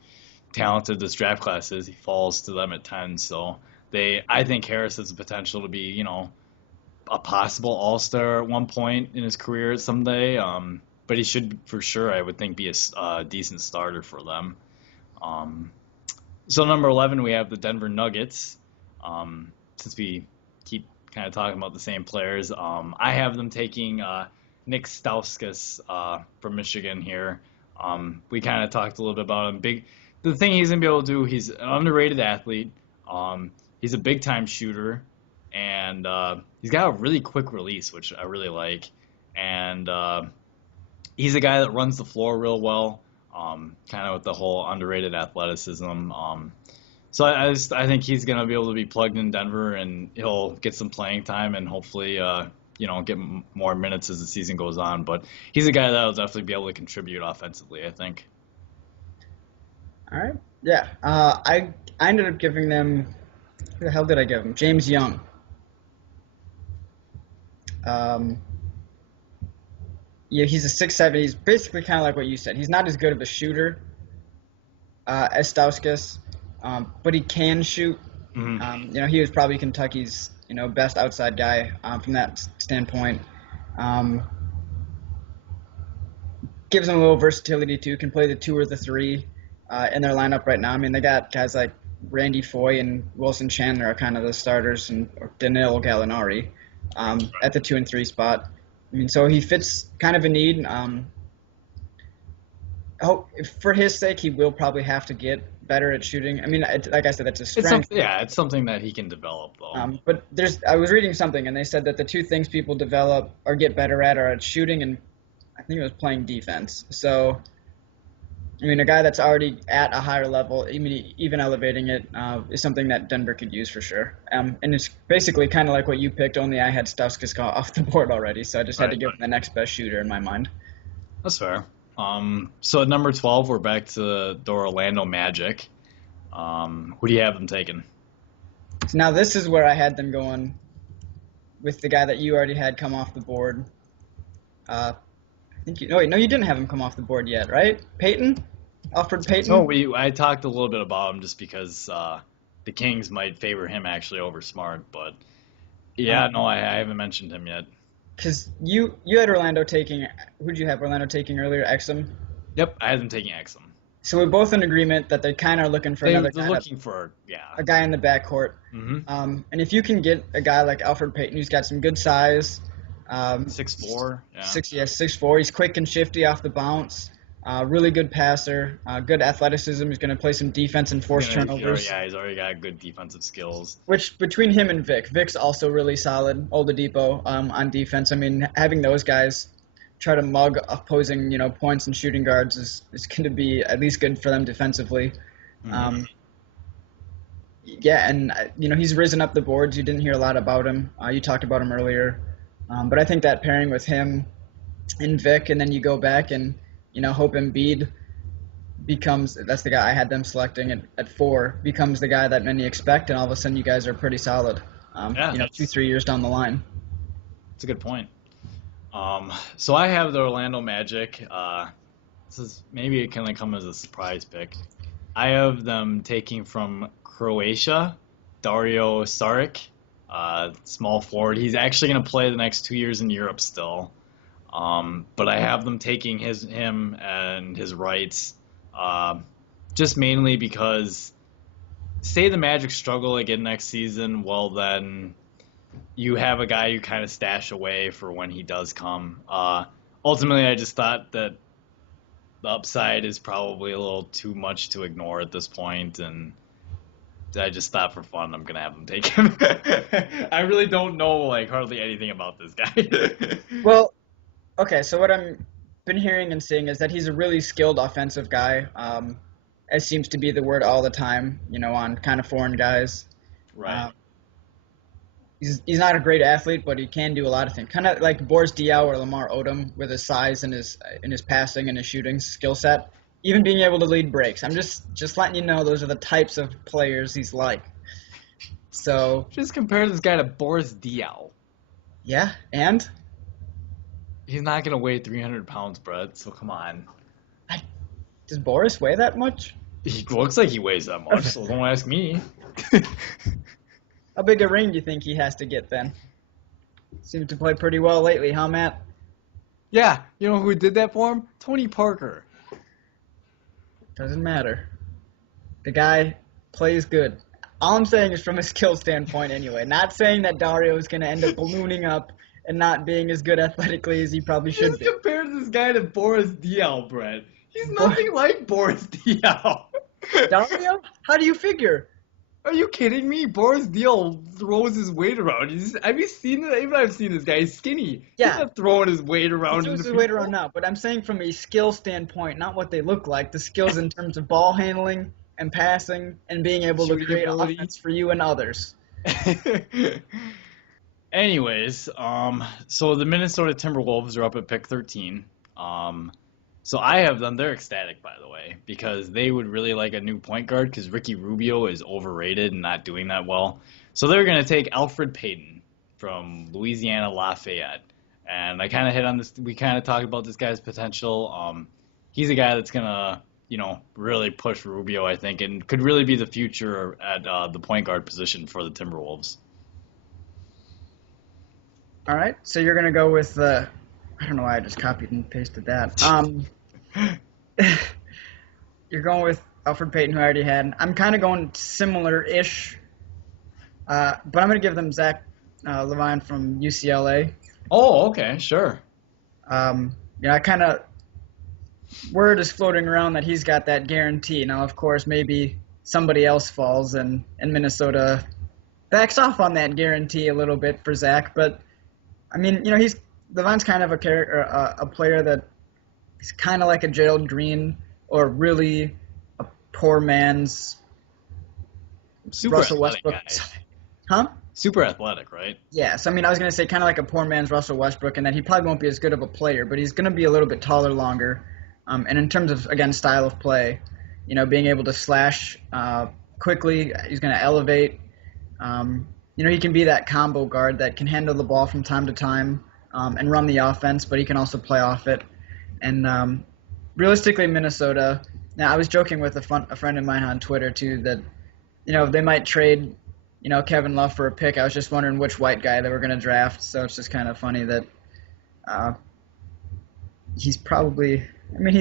talented this draft class is, he falls to them at 10. So I think Harris has the potential to be, a possible all-star at one point in his career someday. But he should, for sure, I would think, be a decent starter for them. So number 11, we have the Denver Nuggets. Since we keep kind of talking about the same players, I have them taking Nick Stauskas from Michigan here. We kind of talked a little bit about him. The thing he's gonna be able to do, he's an underrated athlete. He's a big-time shooter, and he's got a really quick release, which I really like. And he's a guy that runs the floor real well. Kind of with the whole underrated athleticism. So I think he's going to be able to be plugged in Denver, and he'll get some playing time and hopefully, get more minutes as the season goes on. But he's a guy that will definitely be able to contribute offensively, I think. All right. Yeah. I ended up giving them. Who the hell did I give him? James Young. Yeah, he's a 6'7". He's basically kind of like what you said. He's not as good of a shooter as Stauskas, but he can shoot. Mm-hmm. He was probably Kentucky's best outside guy from that standpoint. Gives him a little versatility too. Can play the 2 or the 3 in their lineup right now. I mean, they got guys like Randy Foye and Wilson Chandler are kind of the starters, and Danilo Gallinari at the 2 and 3 spot. I mean, so he fits kind of a need. For his sake, he will probably have to get better at shooting. I mean, like I said, that's a strength. It's something that he can develop, though. But I was reading something, and they said that the 2 things people develop or get better at are at shooting, and I think it was playing defense. So, I mean, a guy that's already at a higher level, even elevating it, is something that Denver could use for sure. And it's basically kind of like what you picked, only I had Stauskas off the board already, so I just had to give him the next best shooter in my mind. That's fair. So at number 12, we're back to the Orlando Magic. Who do you have them taking? So now this is where I had them going with the guy that you already had come off the board. I think you didn't have him come off the board yet, right? Alfred Payton? No, I talked a little bit about him just because the Kings might favor him actually over Smart, but I haven't mentioned him yet. Because you had Orlando taking, who'd you have Orlando taking earlier, Exum? Yep, I had them taking Exum. So we're both in agreent that they kind of are looking for another guy. They're looking for, a guy in the backcourt. Mm-hmm. And if you can get a guy like Alfred Payton, who's got some good size. 6'4", yeah. 6'4". He's quick and shifty off the bounce. Really good passer. Good athleticism. He's going to play some defense and force turnovers. Yeah, he's already got good defensive skills. Which, between him and Vic's also really solid. Oladipo on defense. I mean, having those guys try to mug opposing, points and shooting guards is going to be at least good for them defensively. Mm-hmm. Yeah, and he's risen up the boards. You didn't hear a lot about him. You talked about him earlier, but I think that pairing with him and Vic, and then you go back and hope Embiid becomes that's the guy I had them selecting at 4 becomes the guy that many expect, and all of a sudden you guys are pretty solid. Yeah, 2-3 years down the line. that's a good point. So I have the Orlando Magic. This is maybe it can come as a surprise pick. I have them taking from Croatia, Dario Saric, small forward. He's actually going to play the next 2 years in Europe still. But I have them taking him and his rights, just mainly because say the Magic struggle again next season, well then you have a guy you kind of stash away for when he does come. Ultimately, I just thought that the upside is probably a little too much to ignore at this point, and I just thought for fun I'm gonna have him take him. I really don't know hardly anything about this guy. Well, okay, so what I'm been hearing and seeing is that he's a really skilled offensive guy. As seems to be the word all the time, on kind of foreign guys. Right. He's not a great athlete, but he can do a lot of things. Kind of like Boris Diaw or Lamar Odom with his size and his passing and his shooting skill set. Even being able to lead breaks. I'm just letting you know those are the types of players he's like. So just compare this guy to Boris Diaw. Yeah, and he's not gonna weigh 300 pounds, Brett. So come on. Does Boris weigh that much? He looks like he weighs that much. So don't ask me. How big a ring do you think he has to get then? Seems to play pretty well lately, huh, Matt? Yeah, you know who did that for him? Tony Parker. Doesn't matter. The guy plays good. All I'm saying is from a skill standpoint anyway. Not saying that Dario is going to end up ballooning up and not being as good athletically as he probably should be. Just compare this guy to Boris Diaw, Brett. He's nothing like Boris Diaw. Dario? How do you figure? Are you kidding me? Boris Diaw throws his weight around. Have you seen it? Even I've seen this guy. He's skinny. Yeah. He's not throwing his weight around. He throws his weight around now, but I'm saying from a skill standpoint, not what they look like. The skills in terms of ball handling and passing and being able to create offense for you and others. Anyways, so the Minnesota Timberwolves are up at pick 13. So I have them. They're ecstatic, by the way, because they would really like a new point guard because Ricky Rubio is overrated and not doing that well. So they're going to take Elfrid Payton from Louisiana Lafayette. And I kind of hit on this. We kind of talked about this guy's potential. He's a guy that's going to, really push Rubio, I think, and could really be the future at the point guard position for the Timberwolves. All right. So you're going to go with I don't know why I just copied and pasted that. You're going with Elfrid Payton, who I already had. I'm kind of going similar-ish, but I'm going to give them Zach LaVine from UCLA. Oh, okay, sure. I kind of word is floating around that he's got that guarantee. Now, of course, maybe somebody else falls and Minnesota backs off on that guarantee a little bit for Zach, but I mean, LaVine's kind of a player that is kind of like a Gerald Green or really a poor man's Super Russell Westbrook. Guy. Huh? Super athletic, right? Yeah, so I mean, I was going to say kind of like a poor man's Russell Westbrook, and that he probably won't be as good of a player, but he's going to be a little bit taller, longer. And in terms of, again, style of play, being able to slash quickly, he's going to elevate. He can be that combo guard that can handle the ball from time to time. And run the offense, but he can also play off it. And realistically, Minnesota. Now, I was joking with a friend of mine on Twitter too that, they might trade, Kevin Love for a pick. I was just wondering which white guy they were going to draft. So it's just kind of funny that he's probably. I mean,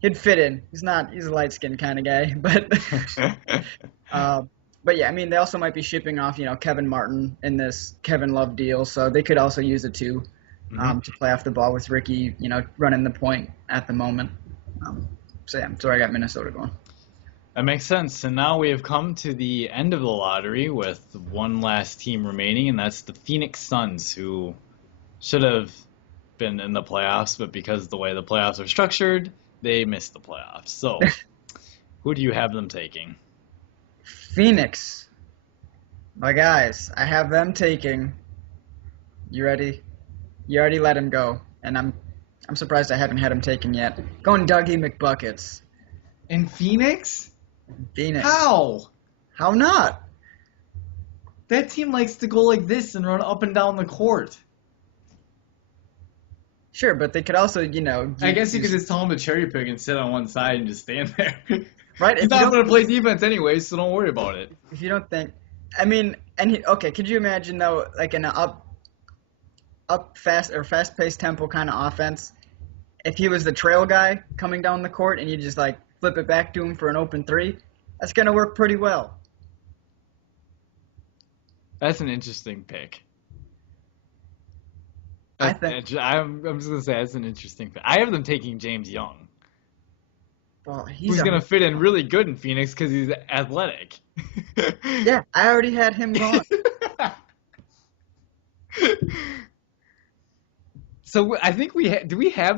he'd fit in. He's a light skinned kind of guy, but. But yeah, I mean, they also might be shipping off, Kevin Martin in this Kevin Love deal, so they could also use it too, to play off the ball with Ricky, running the point at the moment. So yeah, so I got Minnesota going. That makes sense. And now we have come to the end of the lottery with one last team remaining, and that's the Phoenix Suns, who should have been in the playoffs, but because of the way the playoffs are structured, they missed the playoffs. So, who do you have them taking? Phoenix. My guys, I have them taking. You ready? You already let him go, and I'm surprised I haven't had him taken yet. Going Dougie McBuckets. In Phoenix? Phoenix. How? How not? That team likes to go like this and run up and down the court. Sure, but they could also, I guess you could just tell him to cherry pick and sit on one side and just stand there. Right? He's not going to play defense anyway, so don't worry about it. If you don't think, I mean, okay, could you imagine though, like in an fast-paced tempo kind of offense, if he was the trail guy coming down the court and you just like flip it back to him for an open three, that's gonna work pretty well. That's an interesting pick. I think. I'm just going to say that's an interesting pick. I have them taking James Young. Well, Who's going to fit in really good in Phoenix because he's athletic. Yeah, I already had him gone. So I think we have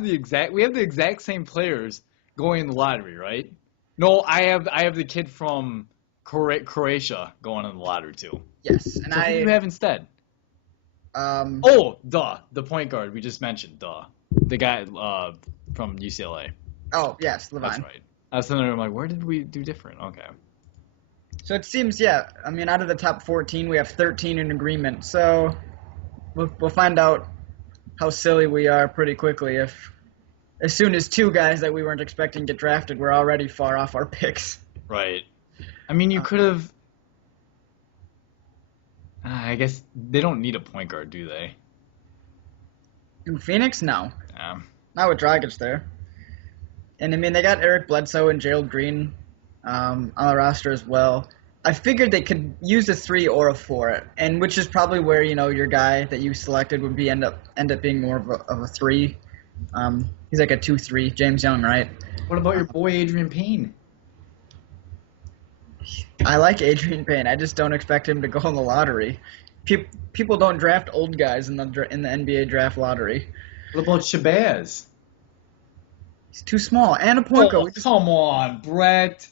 the exact same players going in the lottery, right? No, I have the kid from Croatia going in the lottery too. Yes, and so who do you have instead? The point guard we just mentioned, the guy from UCLA. Oh yes, Levine. That's right. I was sitting there, I'm like, where did we do different? Okay. So it seems, yeah. I mean, out of the top 14, we have 13 in agreement. So we'll find out how silly we are pretty quickly if, as soon as two guys that we weren't expecting get drafted, we're already far off our picks. Right. I mean, you could have. I guess they don't need a point guard, do they? In Phoenix, no. Yeah. Not with Dragic there. And I mean, they got Eric Bledsoe and Gerald Green on the roster as well. I figured they could use a 3 or a 4, and which is probably where your guy that you selected would be end up being more of a 3. He's like a 2-3, James Young, right? What about your boy Adrian Payne? I like Adrian Payne. I just don't expect him to go in the lottery. People don't draft old guys in the NBA draft lottery. What about Shabazz? He's too small. And a point guard. Come on, Brett.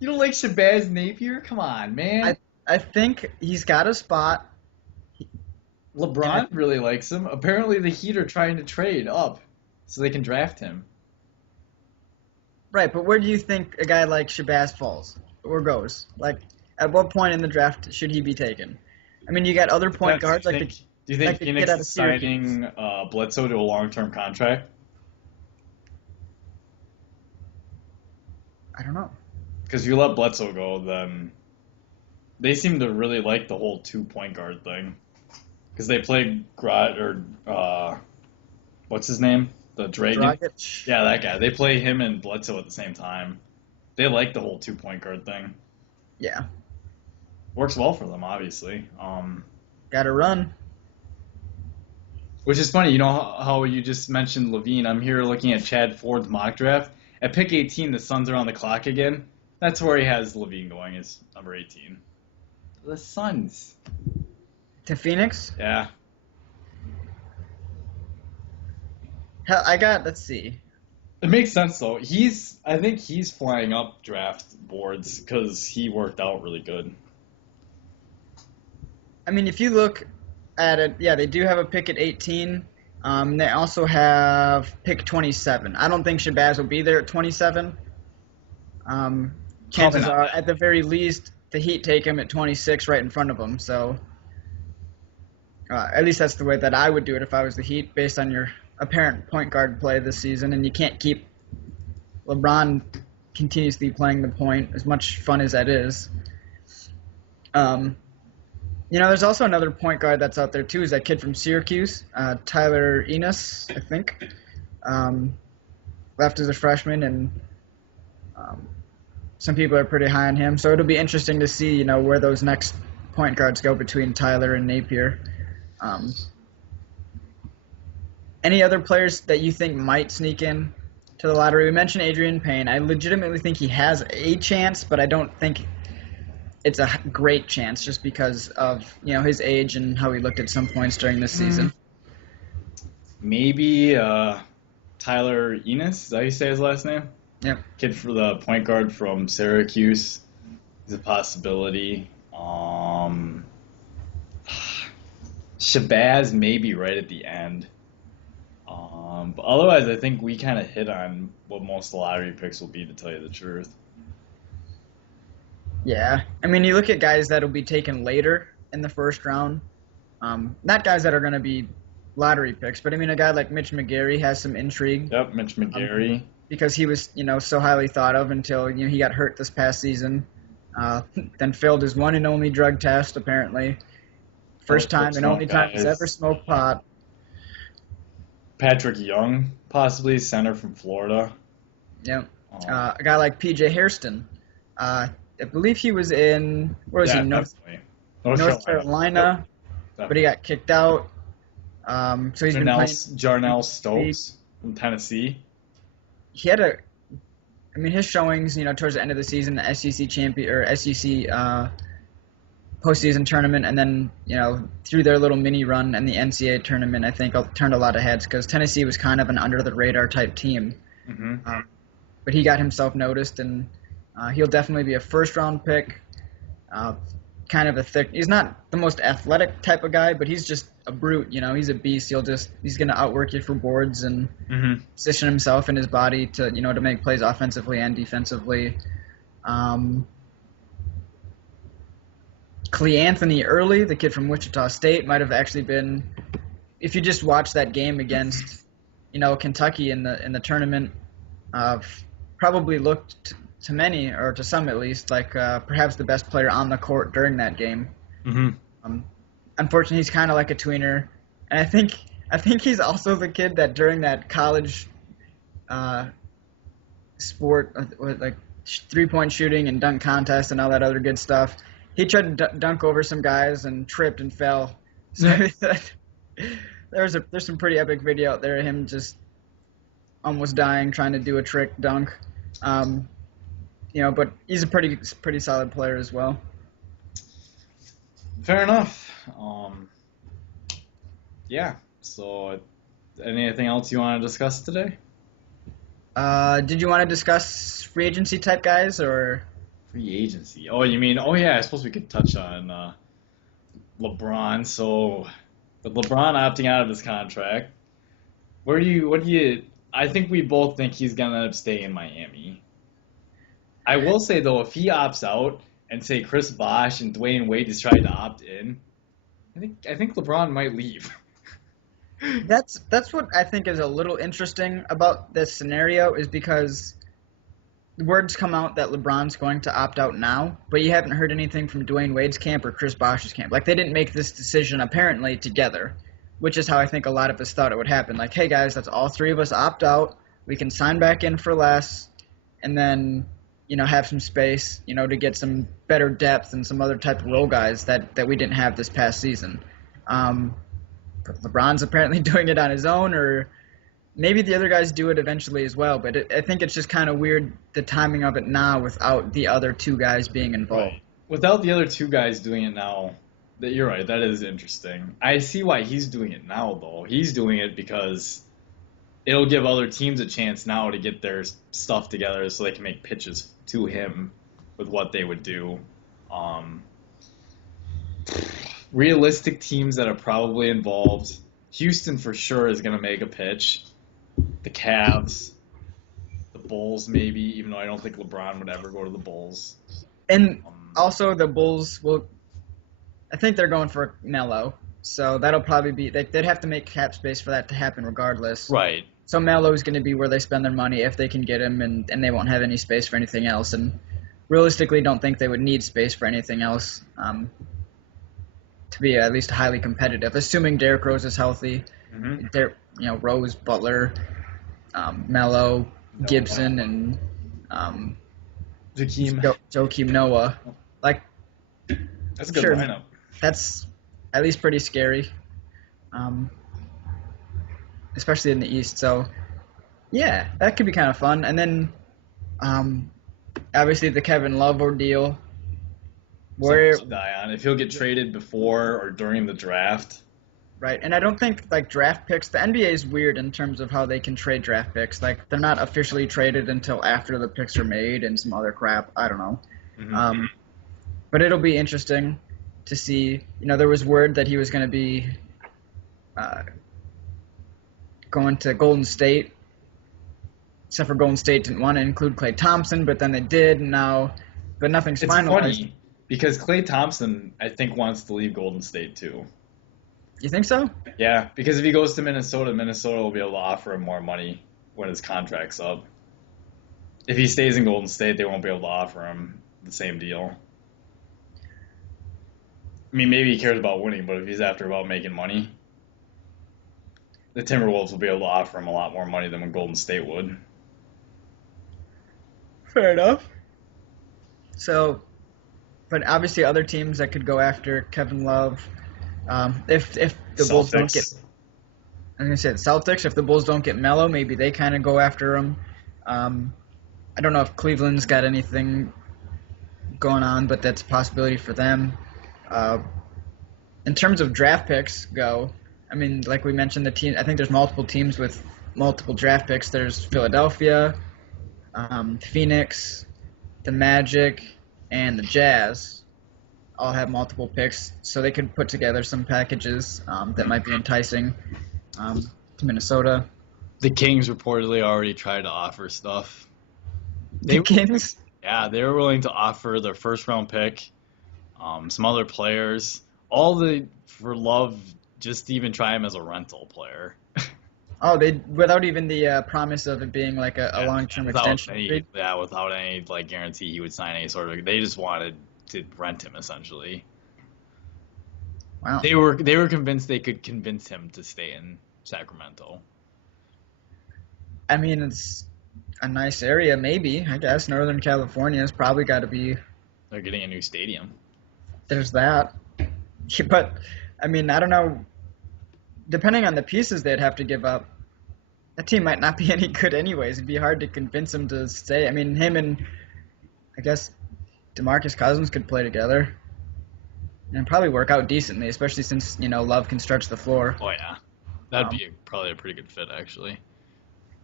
You don't like Shabazz Napier? Come on, man. I think he's got a spot. LeBron really likes him. Apparently the Heat are trying to trade up so they can draft him. Right, but where do you think a guy like Shabazz falls or goes? Like, at what point in the draft should he be taken? I mean, you got other point guards. Do you think Phoenix is signing Bledsoe to a long-term contract? I don't know. Because if you let Bledsoe go, then they seem to really like the whole 2-point guard thing. Because they play what's his name? The Dragon? Dragic. Yeah, that guy. They play him and Bledsoe at the same time. They like the whole 2-point guard thing. Yeah. Works well for them, obviously. Gotta run. Which is funny, how you just mentioned Levine. I'm here looking at Chad Ford's mock draft. At pick 18, the Suns are on the clock again. That's where he has Levine going, is number 18. The Suns. To Phoenix? Yeah. Hell, let's see. It makes sense, though. I think he's flying up draft boards because he worked out really good. I mean, if you look at it, yeah, they do have a pick at 18. They also have pick 27. I don't think Shabazz will be there at 27. Chances are, at the very least, the Heat take him at 26 right in front of him. So, at least that's the way that I would do it if I was the Heat, based on your apparent point guard play this season. And you can't keep LeBron continuously playing the point, as much fun as that is. There's also another point guard that's out there, too, is that kid from Syracuse, Tyler Enos, I think. Left as a freshman, and some people are pretty high on him. So it'll be interesting to see, where those next point guards go between Tyler and Napier. Any other players that you think might sneak in to the lottery? We mentioned Adrian Payne. I legitimately think he has a chance, but I don't think it's a great chance just because of his age and how he looked at some points during this season. Maybe Tyler Enos, is that how you say his last name? Yep. Kid for the point guard from Syracuse. He's a possibility. Shabazz maybe right at the end. But otherwise, I think we kind of hit on what most lottery picks will be, to tell you the truth. Yeah, I mean, you look at guys that'll be taken later in the first round. Not guys that are going to be lottery picks, but I mean, a guy like Mitch McGary has some intrigue. Yep, Mitch McGary. Because he was, so highly thought of until he got hurt this past season. Then failed his one and only drug test, apparently. First time and only time he's ever smoked pot. Patrick Young, possibly center from Florida. Yep. A guy like PJ Hairston. I believe he was in North Carolina, but he got kicked out. So he's been playing. Jarnell Stokes from Tennessee. He had his showings, towards the end of the season, the SEC champion or SEC postseason tournament, and then through their little mini run in the NCAA tournament, I think turned a lot of heads because Tennessee was kind of an under the radar type team. Mm-hmm. But he got himself noticed, and he'll definitely be a first round pick. Kind of he's not the most athletic type of guy, but he's just a brute, he's a beast. He's going to outwork you for boards and position himself in his body to, to make plays offensively and defensively. Clee Anthony Early, the kid from Wichita State, might have actually been, if you just watch that game against, Kentucky in the tournament, probably looked to many, or to some at least, like perhaps the best player on the court during that game. Mm-hmm. Unfortunately, he's kind of like a tweener, and I think he's also the kid that during that college sport, like 3-point shooting and dunk contest and all that other good stuff, he tried to dunk over some guys and tripped and fell. So there's some pretty epic video out there of him just almost dying trying to do a trick dunk. But he's a pretty solid player as well. Fair enough. Yeah. So, anything else you want to discuss today? Did you want to discuss free agency type guys or? Free agency. Oh, you mean? Oh, yeah. I suppose we could touch on LeBron. So, with LeBron opting out of his contract, what do you? I think we both think he's gonna end up staying in Miami. I will say though, if he opts out and say Chris Bosh and Dwayne Wade is trying to opt in, I think LeBron might leave. That's what I think is a little interesting about this scenario, is because words come out that LeBron's going to opt out now, but you haven't heard anything from Dwayne Wade's camp or Chris Bosh's camp. Like, they didn't make this decision apparently together, which is how I think a lot of us thought it would happen. Like, hey guys, let's all three of us opt out. We can sign back in for less, and then have some space, to get some better depth and some other type of role guys that we didn't have this past season. But LeBron's apparently doing it on his own, or maybe the other guys do it eventually as well. But I think it's just kind of weird, the timing of it now without the other two guys being involved. Right. Without the other two guys doing it now, you're right, that is interesting. I see why he's doing it now, though. He's doing it because it'll give other teams a chance now to get their stuff together so they can make pitches to him with what they would do. Realistic teams that are probably involved. Houston for sure is going to make a pitch. The Cavs, the Bulls maybe, even though I don't think LeBron would ever go to the Bulls. And also the Bulls I think they're going for Melo. So that'll probably be, they'd have to make cap space for that to happen regardless. Right. So Melo's going to be where they spend their money if they can get him, and they won't have any space for anything else. And realistically, don't think they would need space for anything else to be at least highly competitive, assuming Derrick Rose is healthy. Mm-hmm. Rose, Butler, Melo, Gibson, and Joakim Noah. Like, that's a good lineup. That's at least pretty scary. Especially in the East. So, yeah, that could be kind of fun. And then, obviously, the Kevin Love ordeal. Where die on if he'll get traded before or during the draft. Right, and I don't think, draft picks, the NBA is weird in terms of how they can trade draft picks. They're not officially traded until after the picks are made and some other crap. I don't know. Mm-hmm. But it'll be interesting to see. There was word that he was going to be uh, going to Golden State, except for Golden State didn't want to include Klay Thompson, but then they did, and now, but nothing's It's finalized. funny because Klay Thompson, I think, wants to leave Golden State too. You think so? Yeah, because if he goes to Minnesota, Minnesota will be able to offer him more money when his contract's up. If he stays in Golden State, they won't be able to offer him the same deal. I mean, maybe he cares about winning, but if he's after about making money, the Timberwolves will be able to offer him a lot more money than what Golden State would. Fair enough. So, but obviously other teams that could go after Kevin Love, if the Bulls don't get, I'm gonna say the Celtics. If the Bulls don't get Melo, maybe they kind of go after him. I don't know if Cleveland's got anything going on, but that's a possibility for them. In terms of draft picks go, I mean, like we mentioned, the team. I think there's multiple teams with multiple draft picks. There's Philadelphia, Phoenix, the Magic, and the Jazz all have multiple picks, so they could put together some packages that might be enticing to Minnesota. The Kings reportedly already tried to offer stuff. The Kings? Yeah, they were willing to offer their first round pick, some other players, for Love, just to even try him as a rental player. Oh, they without even the promise of it being like a long-term extension. Without any guarantee he would sign any sort of. They just wanted to rent him essentially. Wow. They were convinced they could convince him to stay in Sacramento. I mean, it's a nice area, maybe. I guess Northern California has probably got to be. They're getting a new stadium. There's that, but I mean, I don't know. Depending on the pieces they'd have to give up, that team might not be any good anyways. It'd be hard to convince him to stay. I mean, him and I guess DeMarcus Cousins could play together and probably work out decently, especially since Love can stretch the floor. Oh yeah, that'd be probably a pretty good fit actually.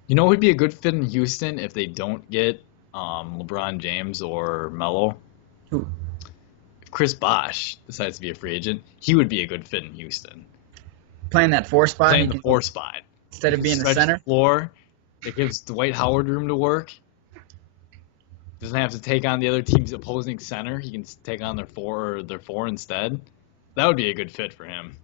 You know, who would be a good fit in Houston if they don't get LeBron James or Melo? Who? If Chris Bosh decides to be a free agent, he would be a good fit in Houston. Playing that 4 spot? Playing the 4 spot. Instead of being the center? The floor. It gives Dwight Howard room to work. Doesn't have to take on the other team's opposing center. He can take on their 4 instead. That would be a good fit for him.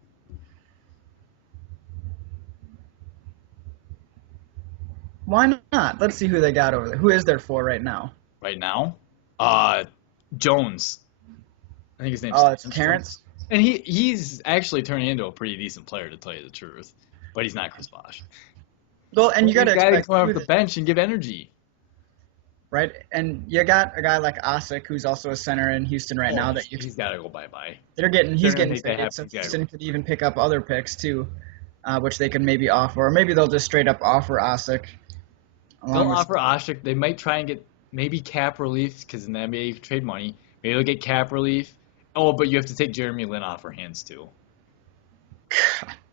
Why not? Let's see who they got over there. Who is their 4 right now? Right now? Jones. I think his name's it's Terrence? And he's actually turning into a pretty decent player, to tell you the truth. But he's not Chris Bosh. Well, and you got to expect come off the bench and give energy. Right? And you got a guy like Osik, who's also a center in Houston right now. He's got to go bye-bye. He's getting paid, so Houston could even pick up other picks, too, which they could maybe offer. Or maybe they'll just straight up offer Osik. They'll offer Osik. They might try and get maybe cap relief, because in the NBA you can trade money. Maybe they'll get cap relief. Oh, but you have to take Jeremy Lin off our hands, too.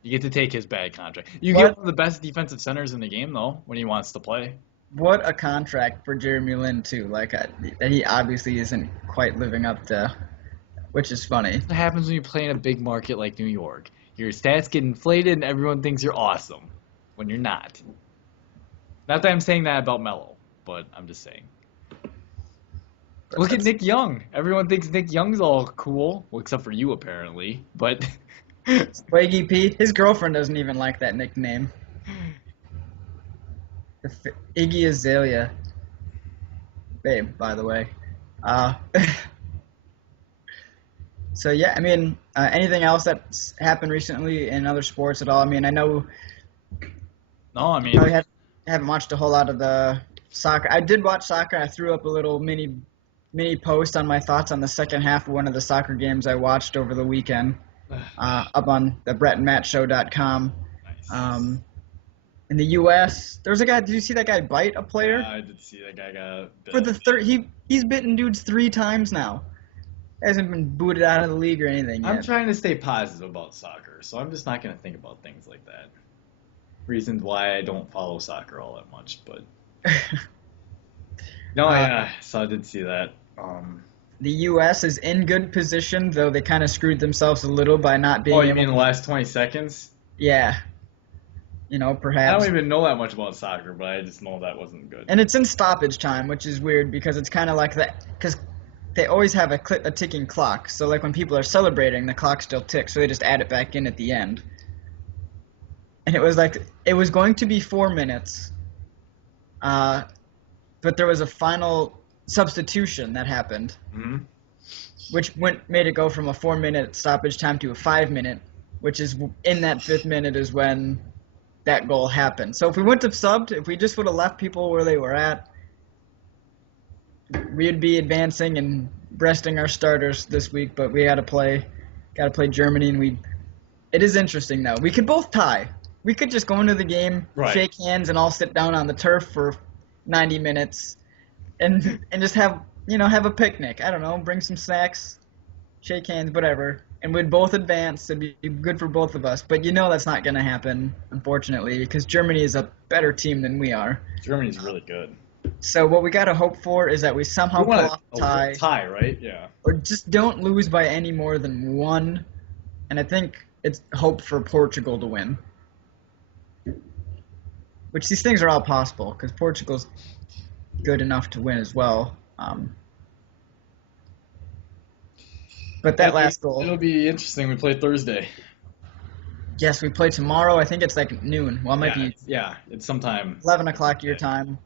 You get to take his bad contract. You get one of the best defensive centers in the game, though, when he wants to play. What a contract for Jeremy Lin, too. That he obviously isn't quite living up to, which is funny. What happens when you play in a big market like New York? Your stats get inflated and everyone thinks you're awesome when you're not. Not that I'm saying that about Melo, but I'm just saying. Look at Nick Young. Everyone thinks Nick Young's all cool. Well, except for you, apparently. But Swaggy P, his girlfriend doesn't even like that nickname. Iggy Azalea. Babe, by the way. So, yeah, I mean, anything else that's happened recently in other sports at all? I mean, I know... No, I mean... I haven't watched a whole lot of the soccer. I did watch soccer. I threw up a little mini post on my thoughts on the second half of one of the soccer games I watched over the weekend, up on the BrettandMattShow.com. Nice. In the U.S., there was a guy. Did you see that guy bite a player? I did see that guy got bit. For the third, he's bitten dudes 3 times now. Hasn't been booted out of the league or anything yet. I'm trying to stay positive about soccer, so I'm just not going to think about things like that. Reasons why I don't follow soccer all that much, but no, yeah. So I did see that. the U.S. is in good position, though they kind of screwed themselves a little by not being Oh, you able. mean the last 20 seconds? Yeah, I perhaps. don't even know that much about soccer, but I just know that wasn't good. And it's in stoppage time, which is weird because it's kind of like that. Because they always have a ticking clock. So like when people are celebrating, the clock still ticks. So they just add it back in at the end. And it was going to be 4 minutes, but there was a final substitution that happened, Hmm. which made it go from a 4 minute stoppage time to a 5 minute, which is in that fifth minute is when that goal happened. So if we wouldn't have subbed, if we just would have left people where they were at, we'd be advancing and resting our starters this week. But we got to play Germany, and it is interesting though. We could both tie. We could just go into the game, Right. shake hands, and all sit down on the turf for 90 minutes, and just have a picnic. I don't know, bring some snacks, shake hands, whatever, and we'd both advance. It'd be good for both of us. But that's not going to happen, unfortunately, because Germany is a better team than we are. Germany's really good. So what we got to hope for is that we somehow We pull want off a a tie, tie, right? Yeah. or just don't lose by any more than one. And I think it's hope for Portugal to win. Which these things are all possible because Portugal's good enough to win as well. But that last goal. It'll be interesting. We play Thursday. Yes, we play tomorrow. I think it's like noon. Well, it might be Yeah, it's sometime. 11 o'clock your time.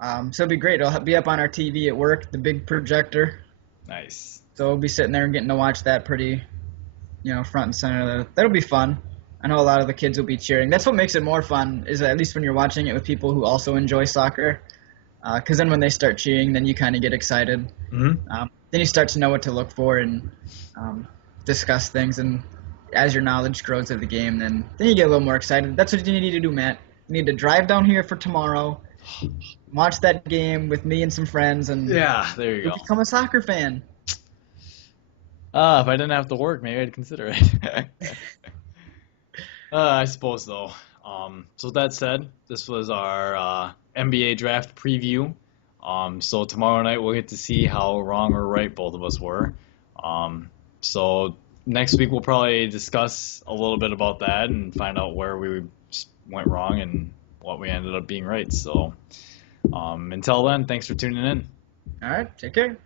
So it'll be great. It'll be up on our TV at work, the big projector. Nice. So we'll be sitting there and getting to watch that pretty, front and center. That'll be fun. I know a lot of the kids will be cheering. That's what makes it more fun, is at least when you're watching it with people who also enjoy soccer. Because then when they start cheering, then you kind of get excited. Mm-hmm. Then you start to know what to look for and discuss things. And as your knowledge grows of the game, then you get a little more excited. That's what you need to do, Matt. You need to drive down here for tomorrow, watch that game with me and some friends, and Yeah, there you go. become a soccer fan. If I didn't have to work, maybe I'd consider it. I suppose, though. So with that said, this was our NBA draft preview. So tomorrow night we'll get to see how wrong or right both of us were. So next week we'll probably discuss a little bit about that and find out where we went wrong and what we ended up being right. So until then, thanks for tuning in. All right, take care.